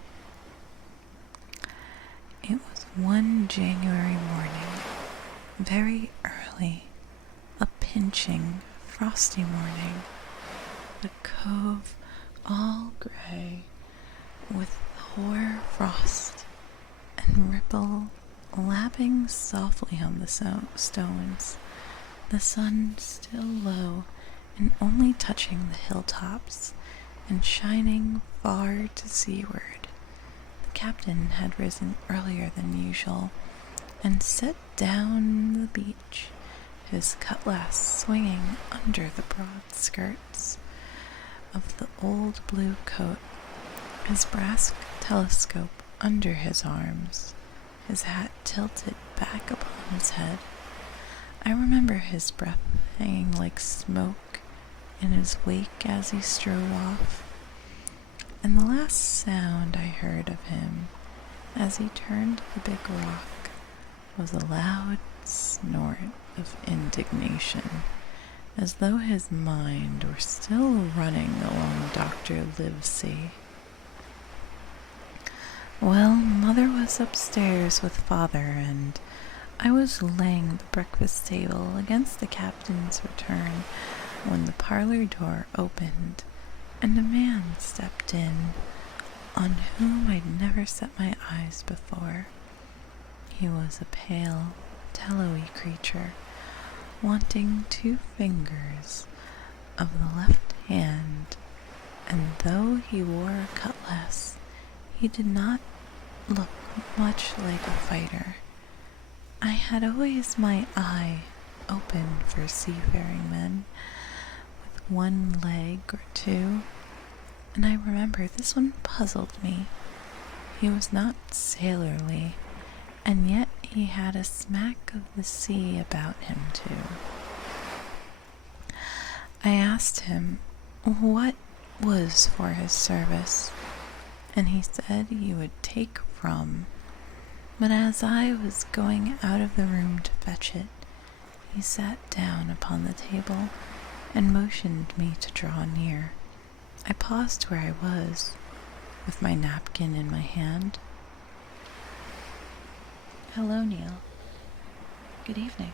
It was one January morning, very early, a pinching, frosty morning, the cove all gray with hoar frost and ripple lapping softly on the stones, the sun still low and only touching the hilltops and shining far to seaward. The captain had risen earlier than usual and set down the beach, his cutlass swinging under the broad skirts. of the old blue coat, his brass telescope under his arms, his hat tilted back upon his head. I remember his breath hanging like smoke in his wake as he strode off, and the last sound I heard of him as he turned the big rock was a loud snort of indignation, as though his mind were still running along Dr. Livesey. Well, Mother was upstairs with Father, and I was laying the breakfast table against the captain's return when the parlor door opened and a man stepped in on whom I'd never set my eyes before. He was a pale, tallowy creature, wanting 2 fingers of the left hand, and though he wore a cutlass, he did not look much like a fighter. I had always my eye open for seafaring men with 1 leg or 2, and I remember this one puzzled me. He was not sailorly, and yet he had a smack of the sea about him too. I asked him what was for his service, and he said he would take rum. But as I was going out of the room to fetch it, he sat down upon the table and motioned me to draw near. I paused where I was, with my napkin in my hand. "Hello, Neil. Good evening."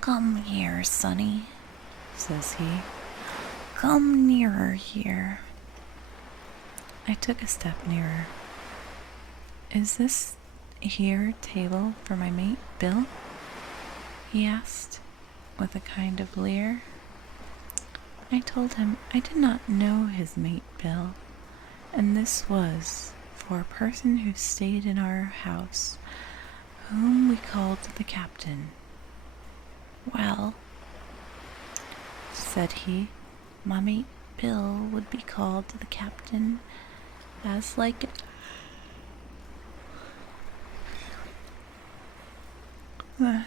Come here, Sonny, says he. Come nearer here. I took a step nearer. "Is this here table for my mate, Bill?" he asked, with a kind of leer. I told him I did not know his mate, Bill, and this was for a person who stayed in our house, whom we called the captain. "Well," said he, "my mate Bill would be called the captain as like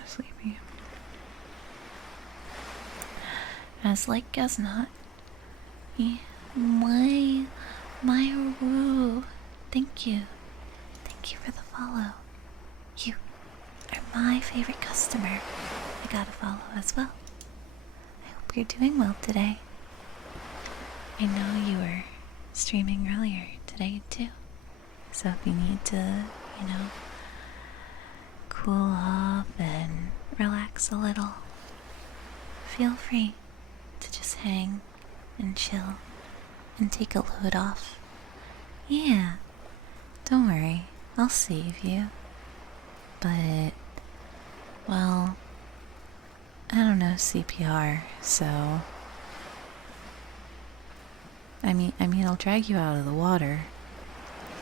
sleepy. As like as not. My woo. Thank you. Thank you for the follow. You are my favorite customer. I got a follow as well. I hope you're doing well today. I know you were streaming earlier today too. So if you need to, cool off and relax a little, feel free to just hang and chill and take a load off. Yeah, don't worry, I'll save you. But, well, I don't know CPR, so I mean I'll drag you out of the water.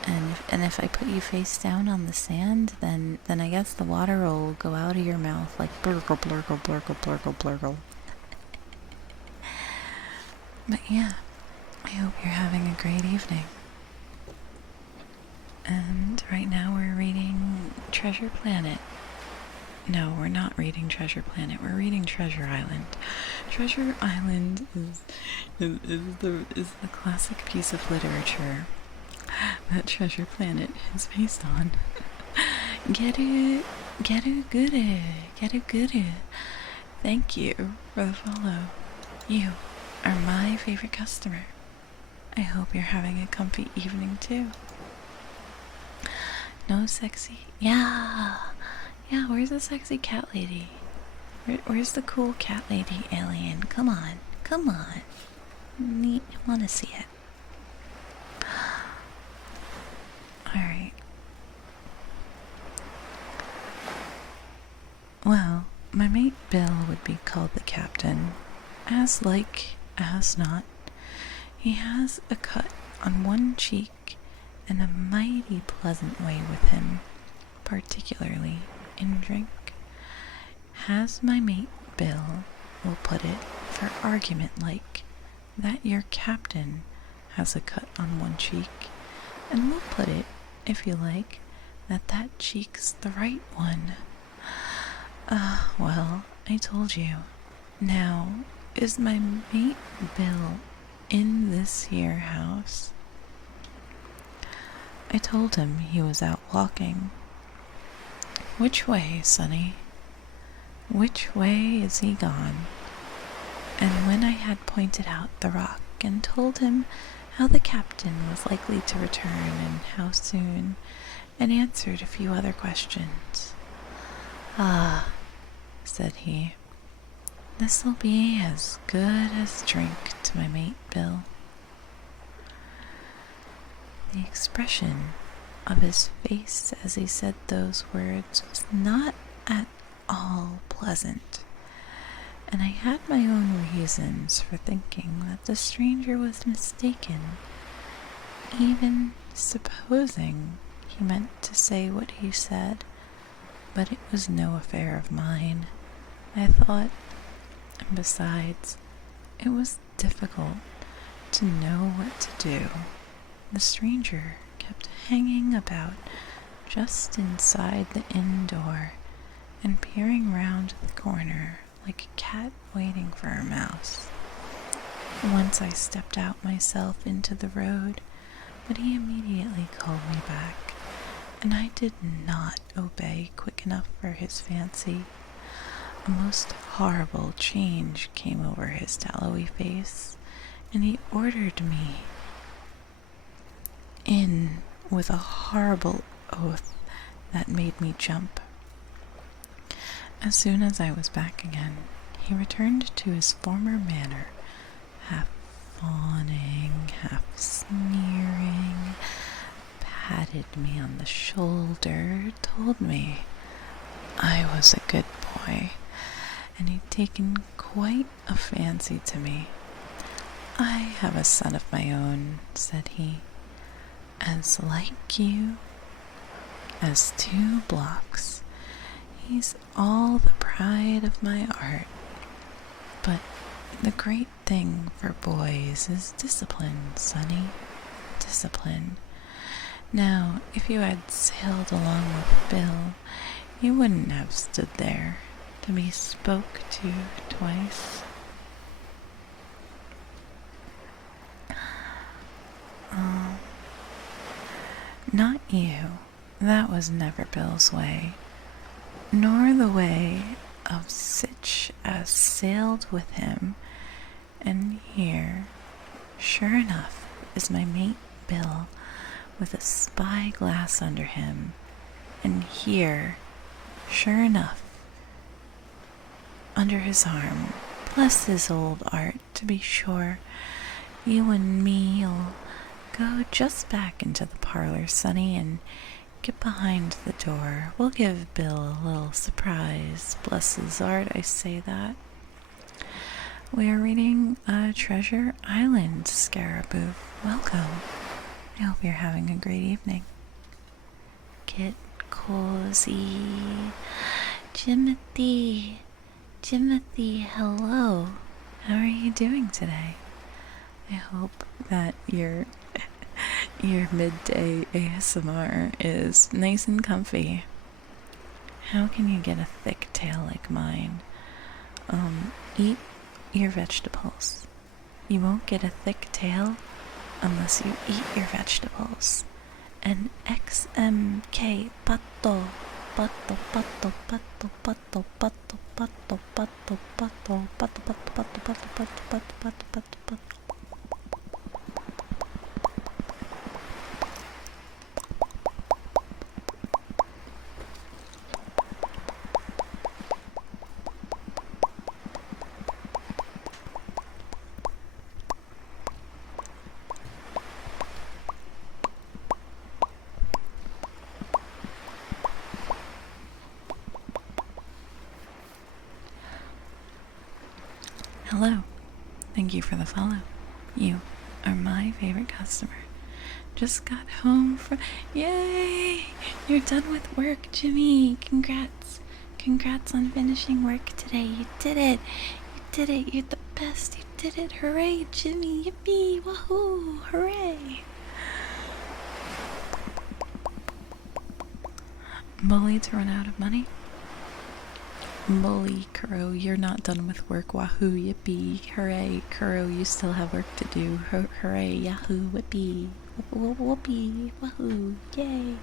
And if I put you face down on the sand, then I guess the water will go out of your mouth like blurgle, blurgle, blurgle, blurgle, blurgle. But yeah, I hope you're having a great evening. And right now we're reading Treasure Planet. No, we're not reading Treasure Planet. We're reading Treasure Island. Treasure Island is the classic piece of literature that Treasure Planet is based on. Get it good. Thank you for the follow. You are my favorite customer. I hope you're having a comfy evening too. No sexy? Yeah, where's the sexy cat lady? Where's the cool cat lady alien? Come on. I want to see it. Alright. Well, my mate Bill would be called the captain. As like as not, he has a cut on one cheek and a mighty pleasant way with him, particularly in drink. Has my mate Bill we'll put it, for argument like, that your captain has a cut on one cheek, and we'll put it, if you like, that that cheek's the right one. Well, I told you. Now, is my mate Bill in this here house? I told him he was out walking. Which way, Sonny? Which way is he gone? And when I had pointed out the rock and told him how the captain was likely to return and how soon, and answered a few other questions. "Ah," said he, "this'll be as good as drink to my mate Bill." The expression of his face as he said those words was not at all pleasant, and I had my own reasons for thinking that the stranger was mistaken, even supposing he meant to say what he said, but it was no affair of mine, I thought, and besides, it was difficult to know what to do. The stranger kept hanging about just inside the inn door and peering round the corner like a cat waiting for a mouse. Once I stepped out myself into the road, but he immediately called me back, and I did not obey quick enough for his fancy. A most horrible change came over his tallowy face, and he ordered me in with a horrible oath that made me jump. As soon as I was back again, he returned to his former manner, half fawning, half sneering, patted me on the shoulder, told me I was a good boy, and he'd taken quite a fancy to me. "I have a son of my own," said he, "as like you as 2 blocks. He's all the pride of my art. But the great thing for boys is discipline, Sonny. Discipline. Now, if you had sailed along with Bill, you wouldn't have stood there to be spoke to twice." Not you. That was never Bill's way, nor the way of sich as sailed with him. And here, sure enough, is my mate Bill, with a spy-glass under him. And here, sure enough, under his arm, bless his old art, to be sure, you and me'll go just back into the parlor, Sonny, and get behind the door. We'll give Bill a little surprise. Bless his art, I say that. We are reading Treasure Island, Scaraboo. Welcome. I hope you're having a great evening. Get cozy. Jimothy, hello. How are you doing today? I hope that your midday ASMR is nice and comfy. How can you get a thick tail like mine? Eat your vegetables. You won't get a thick tail unless you eat your vegetables. And XMK pato, pato, pato, pato, pato, pato, pato, pato, pato, pato, pato, pato, pato, pato, pato, pato, pato. Hello. Thank you for the follow. You are my favorite customer. Just got home from... Yay! You're done with work, Jimmy. Congrats. Congrats on finishing work today. You did it. You did it. You're the best. You did it. Hooray, Jimmy. Yippee. Wahoo. Hooray. Bully to run out of money? Bully, Kuro, you're not done with work. Wahoo, yippee. Hooray, Kuro, you still have work to do. Hooray, yahoo, whippee. Whoopee, wahoo, yay.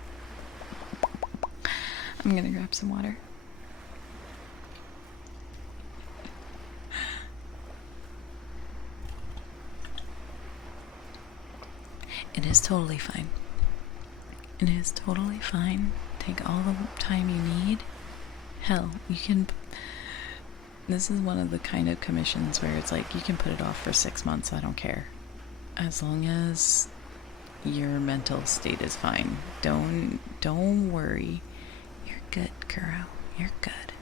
I'm gonna grab some water. It is totally fine. It is totally fine. Take all the time you need. Hell, you can. This is one of the kind of commissions where it's like you can put it off for 6 months. I don't care. As long as your mental state is fine. Don't worry. You're good, Kuro. You're good.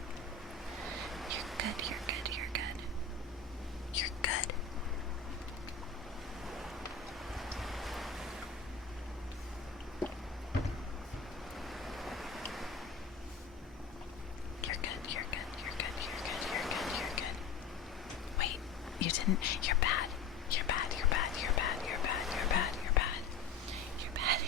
You're good, you're good, you're good. You're good. You're good, you're good, you're good, you're good, you're good, you're good. Wait, you didn't. You're bad. You're bad, you're bad, you're bad, you're bad, you're bad, you're bad. You're bad.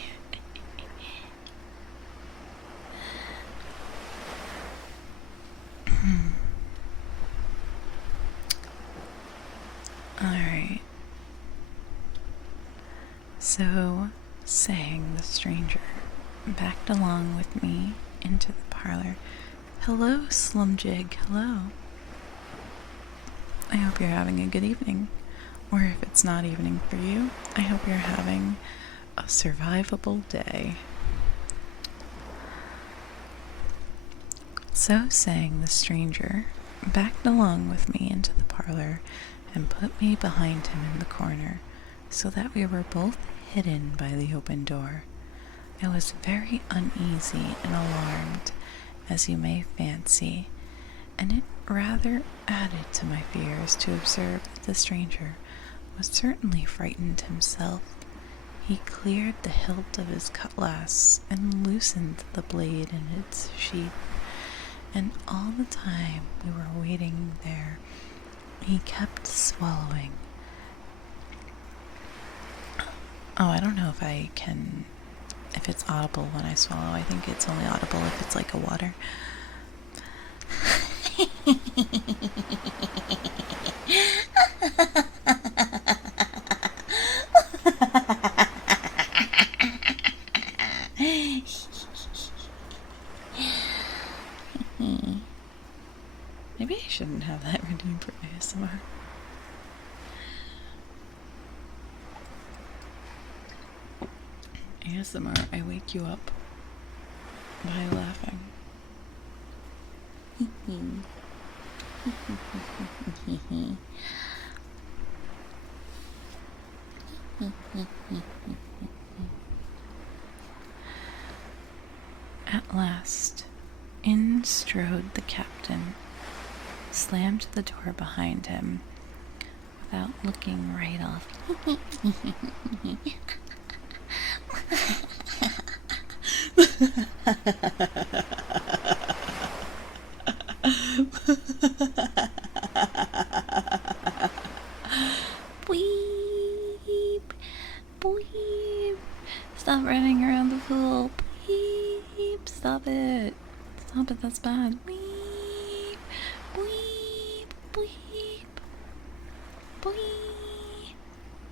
Alright. So, saying the stranger backed along with me into the parlor. Hello, Slumjig. Hello. I hope you're having a good evening. Or if it's not evening for you, I hope you're having a survivable day. So saying, the stranger backed along with me into the parlor and put me behind him in the corner so that we were both hidden by the open door. I was very uneasy and alarmed, as you may fancy, and it rather added to my fears to observe that the stranger was certainly frightened himself. He cleared the hilt of his cutlass and loosened the blade in its sheath, and all the time we were waiting there, he kept swallowing. Oh, I don't know if it's audible when I swallow. I think it's only audible if it's like a water. Maybe I shouldn't have that redeemed for ASMR. ASMR, I wake you up by laughing. At last, in strode the captain, slammed the door behind him without looking right off. Bleep, bleep. Stop running around the pool. Bleep, stop it. Stop it, that's bad. Bleep, bleep, bleep. Bleep,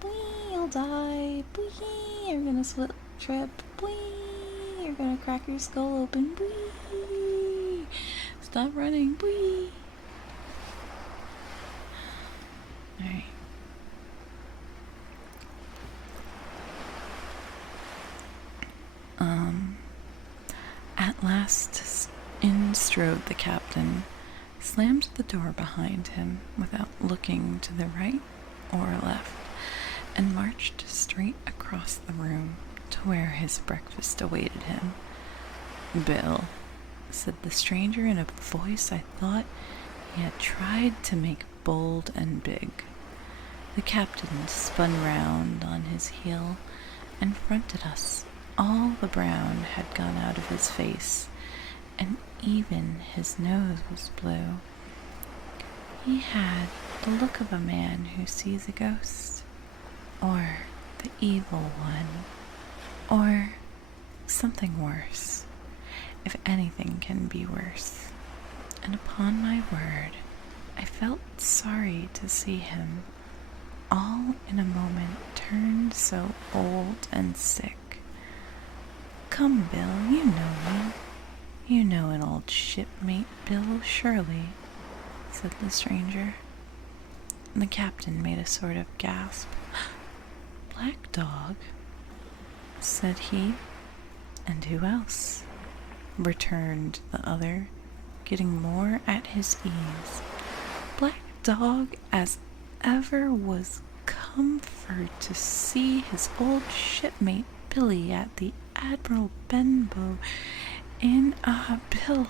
bleep, you'll die. Bleep, you're gonna slip, trip. Bleep, you're gonna crack your skull open. Bleep, stop running. Bleep. Alright. At last, in strode the captain, slammed the door behind him without looking to the right or left, and marched straight across the room to where his breakfast awaited him. Bill, said the stranger in a voice I thought he had tried to make bold and big. The captain spun round on his heel and fronted us. All the brown had gone out of his face, and even his nose was blue. He had the look of a man who sees a ghost, or the evil one, or something worse, if anything can be worse. And upon my word, I felt sorry to see him, all in a moment turned so old and sick. Come, Bill, you know me. You know an old shipmate, Bill, surely, said the stranger. The captain made a sort of gasp. Black Dog, said he. And who else? Returned the other, getting more at his ease. Black Dog as ever was come for to see his old shipmate Billy at the Admiral Benbow in Bill,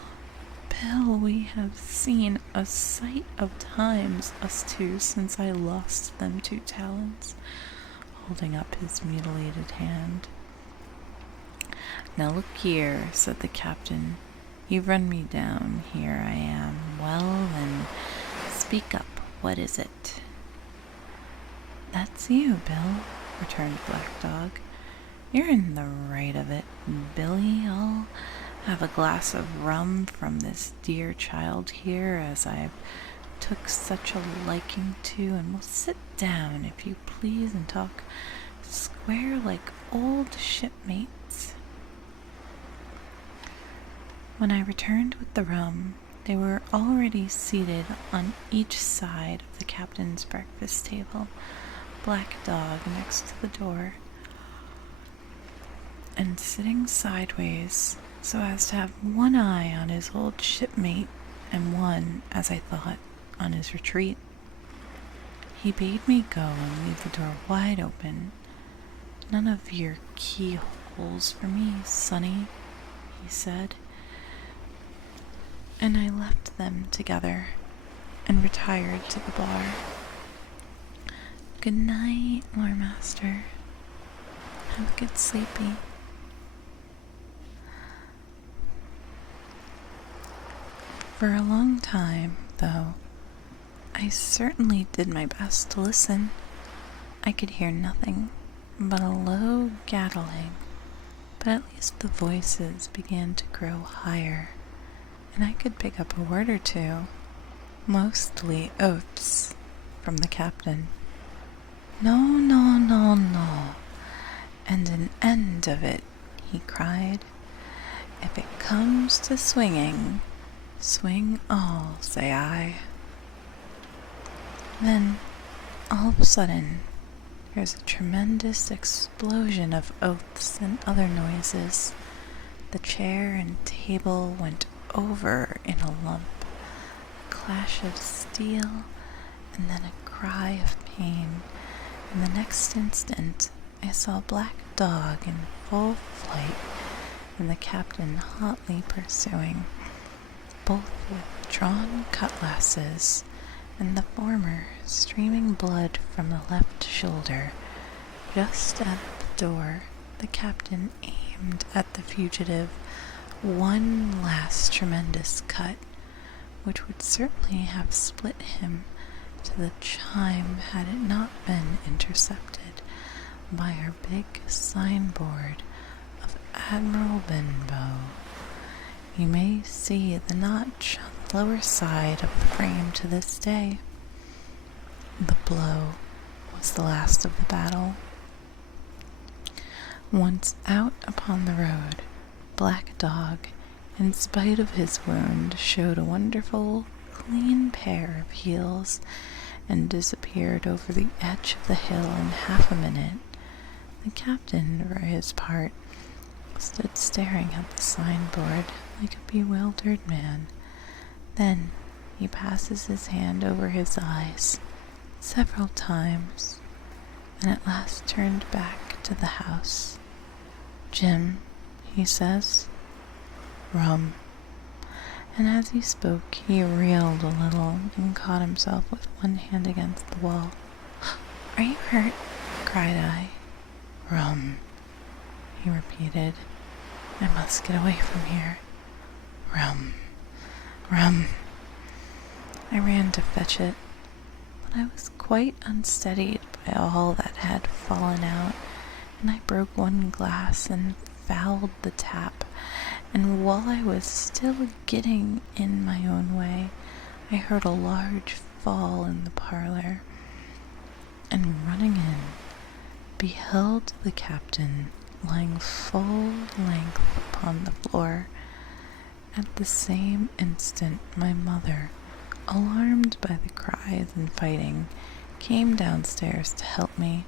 we have seen a sight of times, us two, since I lost them 2 talents, holding up his mutilated hand. Now look here, said the captain. You've run me down, here I am. Well, then, speak up, what is it? That's you, Bill, returned Black Dog. You're in the right of it, Billy. I'll have a glass of rum from this dear child here, as I've took such a liking to, and we'll sit down, if you please, and talk square like old shipmates. When I returned with the rum, they were already seated on each side of the captain's breakfast table, Black Dog next to the door, and sitting sideways so as to have one eye on his old shipmate and one, as I thought, on his retreat. He bade me go and leave the door wide open. None of your keyholes for me, sonny, he said. And I left them together and retired to the bar. Good night, Lord Master. Have a good sleepy. For a long time, though, I certainly did my best to listen. I could hear nothing but a low gattling, but at least the voices began to grow higher, and I could pick up a word or two, mostly oaths, from the captain. No, no, no, no, and an end of it, he cried. If it comes to swinging, swing all, say I. Then, all of a sudden, there's a tremendous explosion of oaths and other noises. The chair and table went over in a lump, a clash of steel, and then a cry of pain. And the next instant, I saw Black Dog in full flight, and the captain hotly pursuing, both with drawn cutlasses, and the former streaming blood from the left shoulder. Just at the door, the captain aimed at the fugitive one last tremendous cut, which would certainly have split him to the chime had it not been intercepted by our big signboard of Admiral Benbow. You may see the notch on the lower side of the frame to this day. The blow was the last of the battle. Once out upon the road, Black Dog, in spite of his wound, showed a wonderful, clean pair of heels and disappeared over the edge of the hill in half a minute. The captain, for his part, stood staring at the signboard like a bewildered man. Then he passes his hand over his eyes several times, and at last turned back to the house. Jim, he says, rum. And as he spoke, he reeled a little and caught himself with one hand against the wall. Are you hurt? Cried I. Rum, he repeated. I must get away from here. Rum, rum. I ran to fetch it, but I was quite unsteadied by all that had fallen out, and I broke one glass and fouled the tap, and while I was still getting in my own way, I heard a large fall in the parlor, and running in, beheld the captain lying full length upon the floor. At the same instant, my mother, alarmed by the cries and fighting, came downstairs to help me.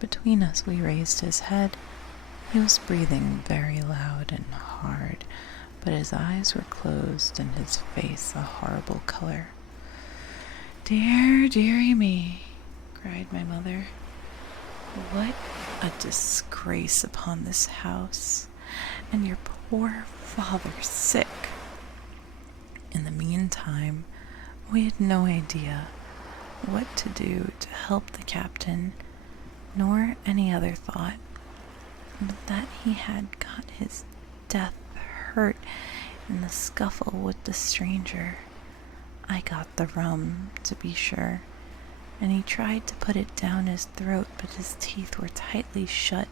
Between us we raised his head. He was breathing very loud and hard, but his eyes were closed and his face a horrible color. "Dear, dearie me," cried my mother. "What a disgrace upon this house, and your poor father sick." In the meantime, we had no idea what to do to help the captain, nor any other thought but that he had got his death hurt in the scuffle with the stranger. I got the rum, to be sure, and he tried to put it down his throat, but his teeth were tightly shut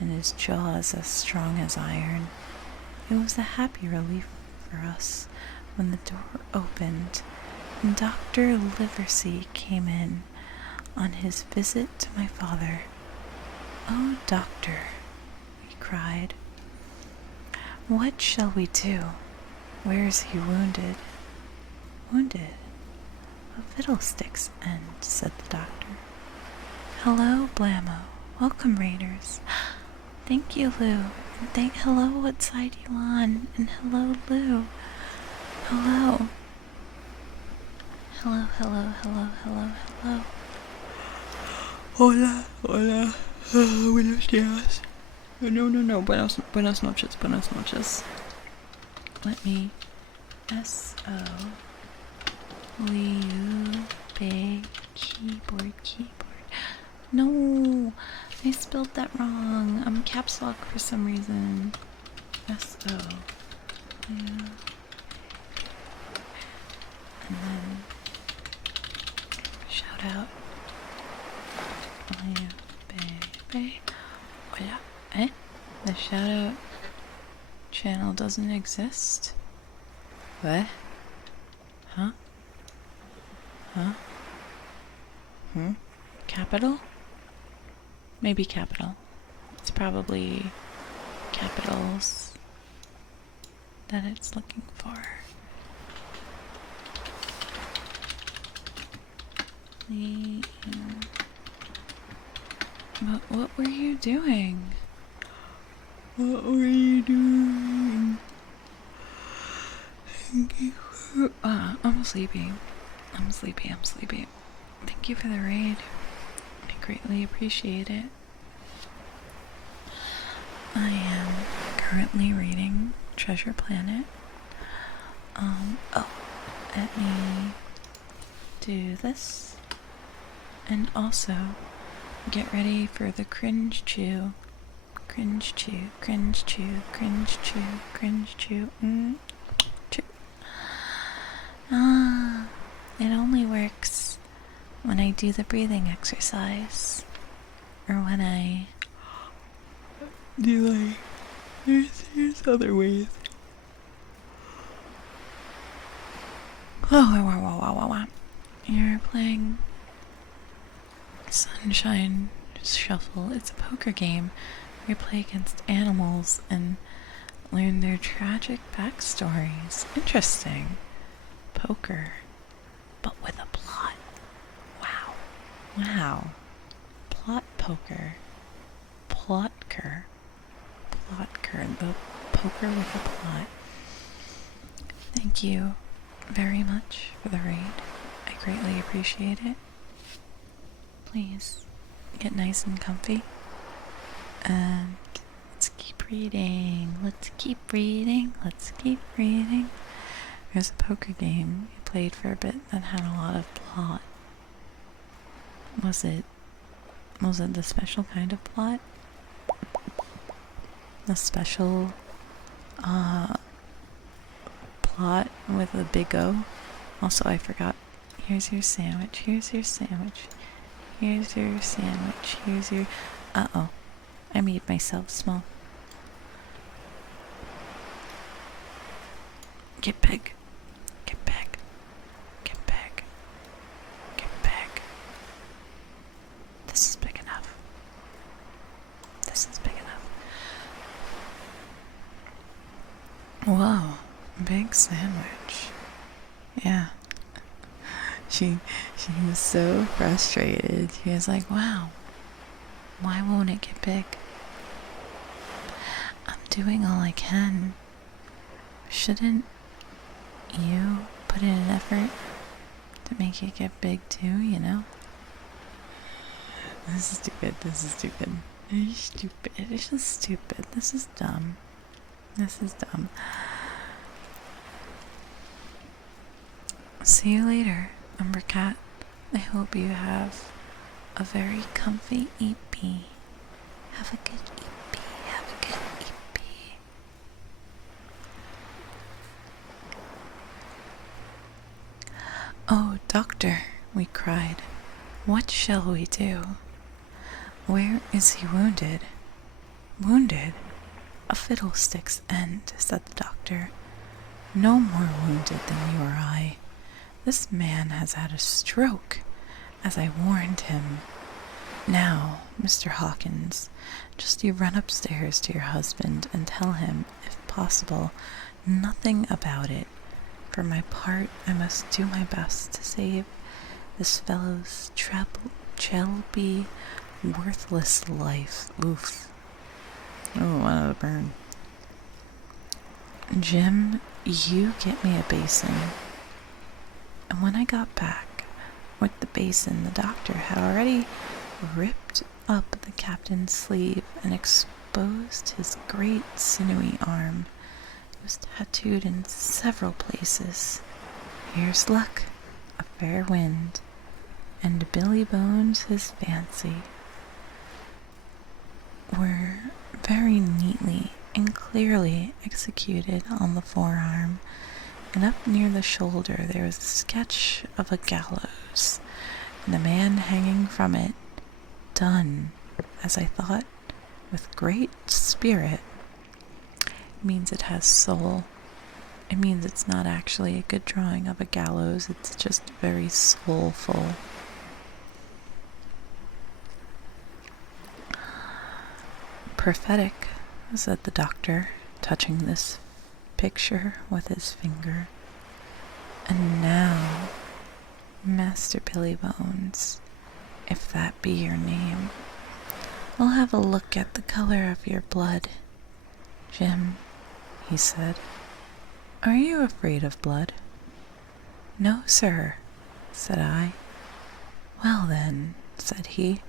and his jaws as strong as iron. It was a happy relief for us when the door opened and Dr. Liversey came in on his visit to my father. "Oh, doctor," we cried, "what shall we do? Where is he wounded?" "Wounded? A fiddlestick's end," said the doctor. "Hello, Blammo. Welcome, Raiders. Thank you, Lou. And hello, what side you on? And hello, Lou. Hello. Hello, hello, hello, hello, hello. Hola, hola. Buenos días. No. Buenas noches, buenas noches. Let me S-O Liu big keyboard. No, I spelled that wrong. I'm caps lock for some reason. S-O Liu. And then shout out Liu baby. Hola. The shout out channel doesn't exist? What? Huh? Capital? Maybe capital. It's probably capitals that it's looking for. But what were you doing? What were you doing? Thank you. I'm sleepy. Thank you for the raid. I greatly appreciate it. I am currently reading Treasure Planet. Let me do this. And also, get ready for the cringe chew. Cringe chew. Chew. It only works when I do the breathing exercise. Or when I do there's other ways. Wow. You're playing Sunshine Shuffle. It's a poker game where you play against animals and learn their tragic backstories. Interesting. Poker, but with a plot. Wow. Plot poker. Plotker. The poker with a plot. Thank you very much for the raid. I greatly appreciate it. Please get nice and comfy. And let's keep reading. There's a poker game we played for a bit that had a lot of plot. Was it the special kind of plot? The special plot with a big O? Also, I forgot. Here's your sandwich. Here's your sandwich. Here's your sandwich. Here's your... Uh-oh. I made myself small. Get big. Get big. Get big. Get big. This is big enough. This is big enough. Whoa. Big sandwich. Yeah. She was so frustrated. She was like, wow, why won't it get big? I'm doing all I can. Shouldn't you put in an effort to make it get big too, you know? This is stupid. This is stupid. It's stupid. It's just stupid. This is dumb. This is dumb. See you later, Umber Cat. I hope you have a very comfy EP. Have a good EP. Have a good EP. Oh, doctor, we cried. What shall we do? Where is he wounded? Wounded? A fiddlestick's end, said the doctor. No more wounded than you or I. This man has had a stroke, as I warned him. Now, Mr. Hawkins, just you run upstairs to your husband and tell him, if possible, nothing about it. For my part, I must do my best to save this fellow's be worthless life. Oof. Oh, what a burn. Jim, you get me a basin. And when I got back with the basin, the doctor had already ripped up the captain's sleeve and exposed his great sinewy arm. It was tattooed in several places. Here's luck, a fair wind, and Billy Bones his fancy were very neatly and clearly executed on the forearm, and up near the shoulder there was a sketch of a gallows, and a man hanging from it, done, as I thought, with great spirit. It means it has soul. It means it's not actually a good drawing of a gallows, it's just very soulful. Prophetic, said the doctor, touching this picture with his finger. And now, Master Billy Bones, if that be your name, I'll have a look at the color of your blood. Jim, he said, are you afraid of blood? No, sir, said I. Well then, said he,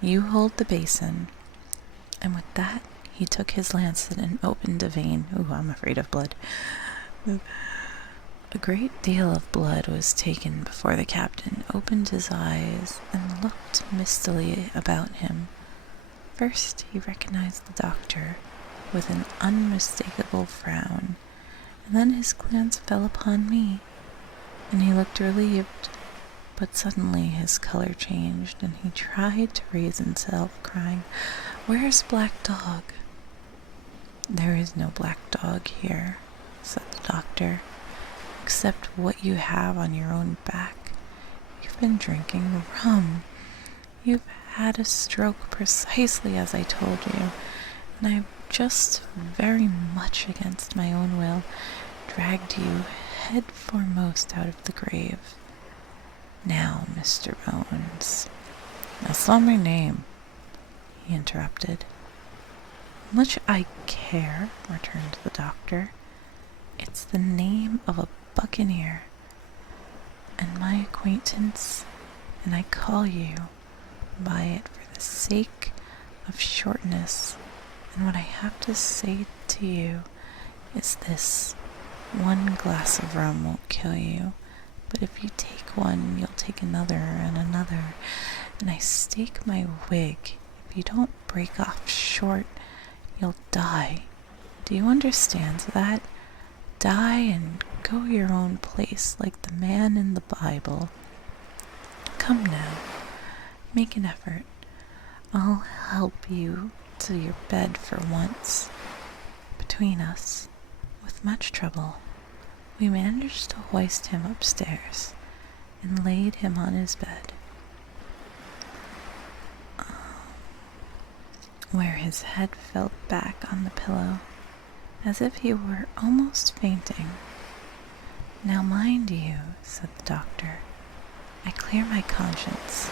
you hold the basin. And with that, he took his lancet and opened a vein. Ooh, I'm afraid of blood. A great deal of blood was taken before the captain opened his eyes and looked mistily about him. First, he recognized the doctor with an unmistakable frown, and then his glance fell upon me, and he looked relieved. But suddenly his color changed, and he tried to raise himself, crying, "Where's Black Dog?" There is no black dog here, said the doctor, except what you have on your own back. You've been drinking rum. You've had a stroke precisely as I told you, and I've just very much against my own will dragged you head foremost out of the grave. Now, Mr. Bones, that's not my name, he interrupted. Much I care, returned the doctor. It's the name of a buccaneer, and my acquaintance, and I call you by it for the sake of shortness, and what I have to say to you is this: one glass of rum won't kill you, but if you take one, you'll take another and another, and I stake my wig, if you don't break off short, you'll die. Do you understand that? Die and go your own place like the man in the Bible. Come now, make an effort. I'll help you to your bed for once. Between us, with much trouble, we managed to hoist him upstairs and laid him on his bed, where his head fell back on the pillow, as if he were almost fainting. Now mind you, said the doctor, I clear my conscience,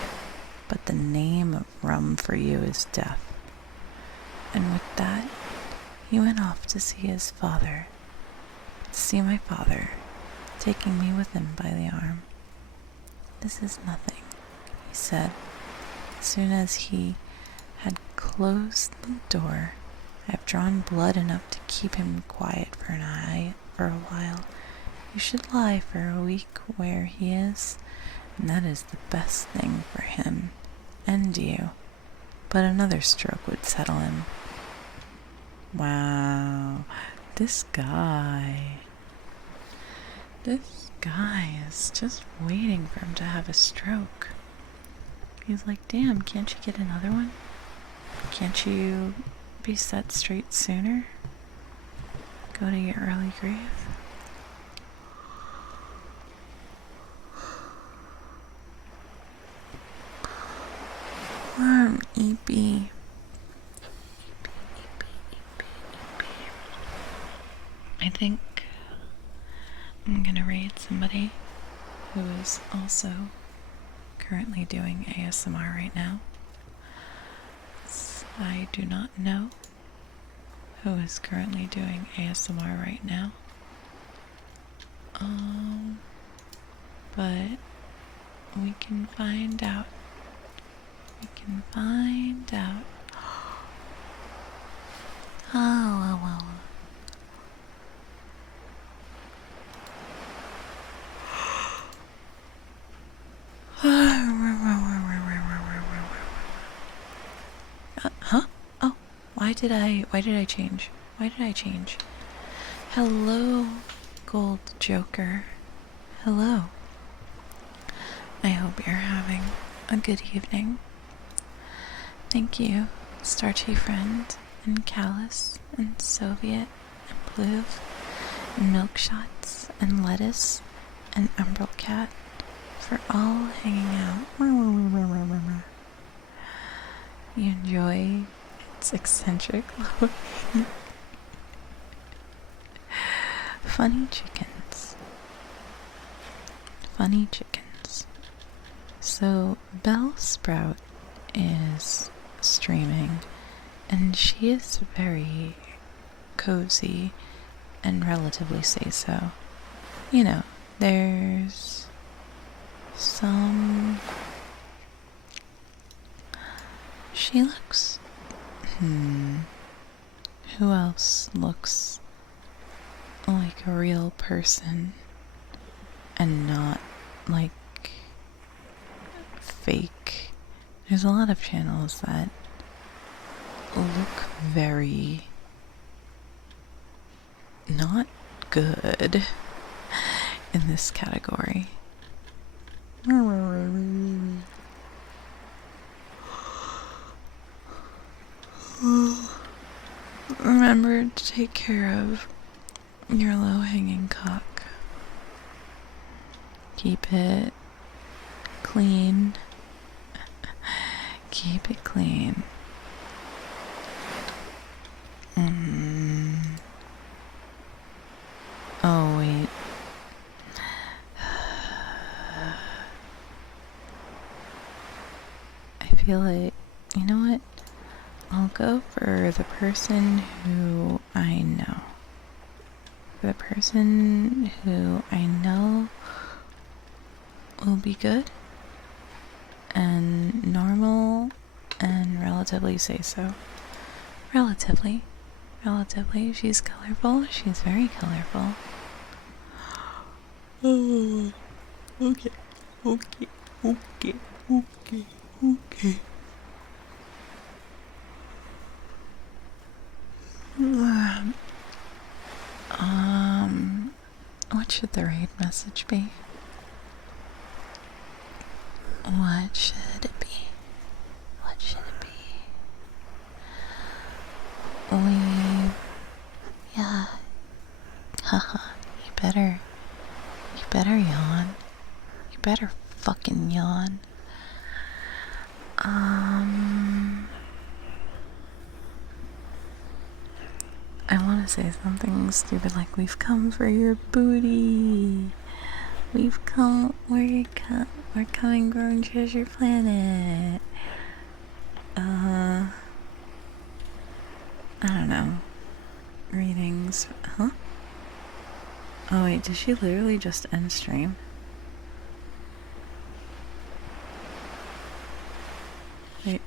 but the name of rum for you is death. And with that, he went off to see his father, to see my father, taking me with him by the arm. This is nothing, he said, as soon as he had closed the door. I have drawn blood enough to keep him quiet for a while. You should lie for a week where he is, and that is the best thing for him and you. But another stroke would settle him. Wow, this guy is just waiting for him to have a stroke. He's like, damn, can't you get another one? Can't you be set straight sooner? Go to your early grave? E.B. I think I'm gonna raid somebody who is also currently doing ASMR right now. I do not know who is currently doing ASMR right now. But we can find out. We can find out. Oh, well. Huh? Oh, why did I change? Why did I change? Hello, Gold Joker. Hello. I hope you're having a good evening. Thank you, Starchy Friend, and Callus, and Soviet, and Pluv, and Milkshots, and Lettuce, and Umbral Cat, for all hanging out. You enjoy its eccentric funny chickens. Funny chickens. So, Belle Sprout is streaming, and she is very cozy and relatively say so. You know, there's some... She looks... Who else looks like a real person and not like fake? There's a lot of channels that look very not good in this category. Remember to take care of your low-hanging cock. Keep it clean. Keep it clean. Oh, wait. I feel like, you know what? I'll go for the person who I know. The person who I know will be good and normal and relatively say so. Relatively. She's colorful. She's very colorful. Oh, okay. What should the raid message be? What should it be? What should it be? Yeah. Haha, you better yawn. You better fucking yawn. I want to say something stupid like, we've come for your booty. We're coming growing treasure planet. I don't know. Readings, huh? Oh wait, did she literally just end stream? Wait,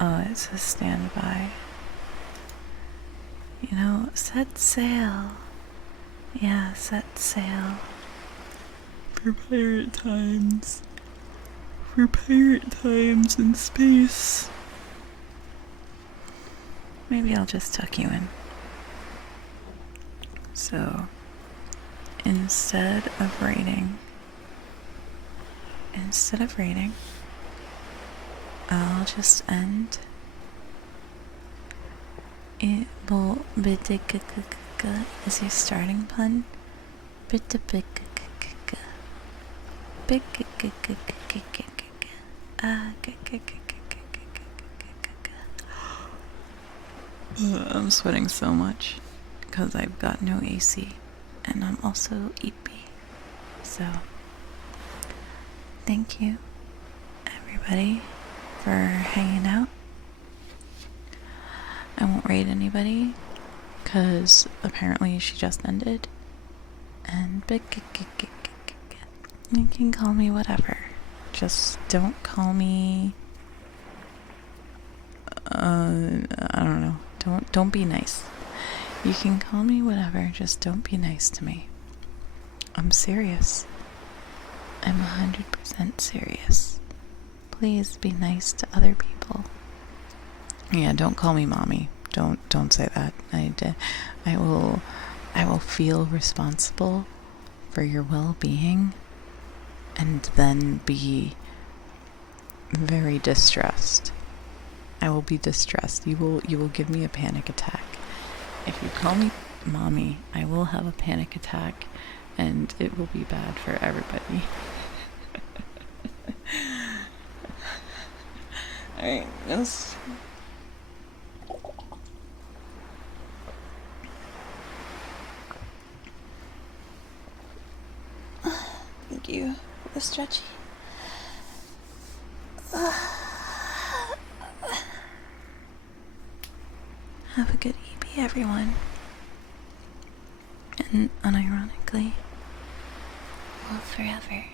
oh, it says standby. You know, set sail. Yeah, set sail. For pirate times. For pirate times in space. Maybe I'll just tuck you in. So, instead of raiding, I'll just end. It will is your starting pun. I'm sweating so much because I've got no AC and I'm also eepy. So, thank you, everybody, for hanging out. I won't raid anybody because apparently she just ended. And you can call me whatever. Just don't call me. I don't know. Don't be nice. You can call me whatever. Just don't be nice to me. I'm serious. I'm 100% serious. Please be nice to other people. Yeah, don't call me mommy. Don't say that. I will feel responsible for your well-being and then be very distressed. I will be distressed. You will give me a panic attack. If you call me mommy, I will have a panic attack and it will be bad for everybody. Alright, yes. Thank you for the stretchy. Have a good EP, everyone. And unironically, love forever.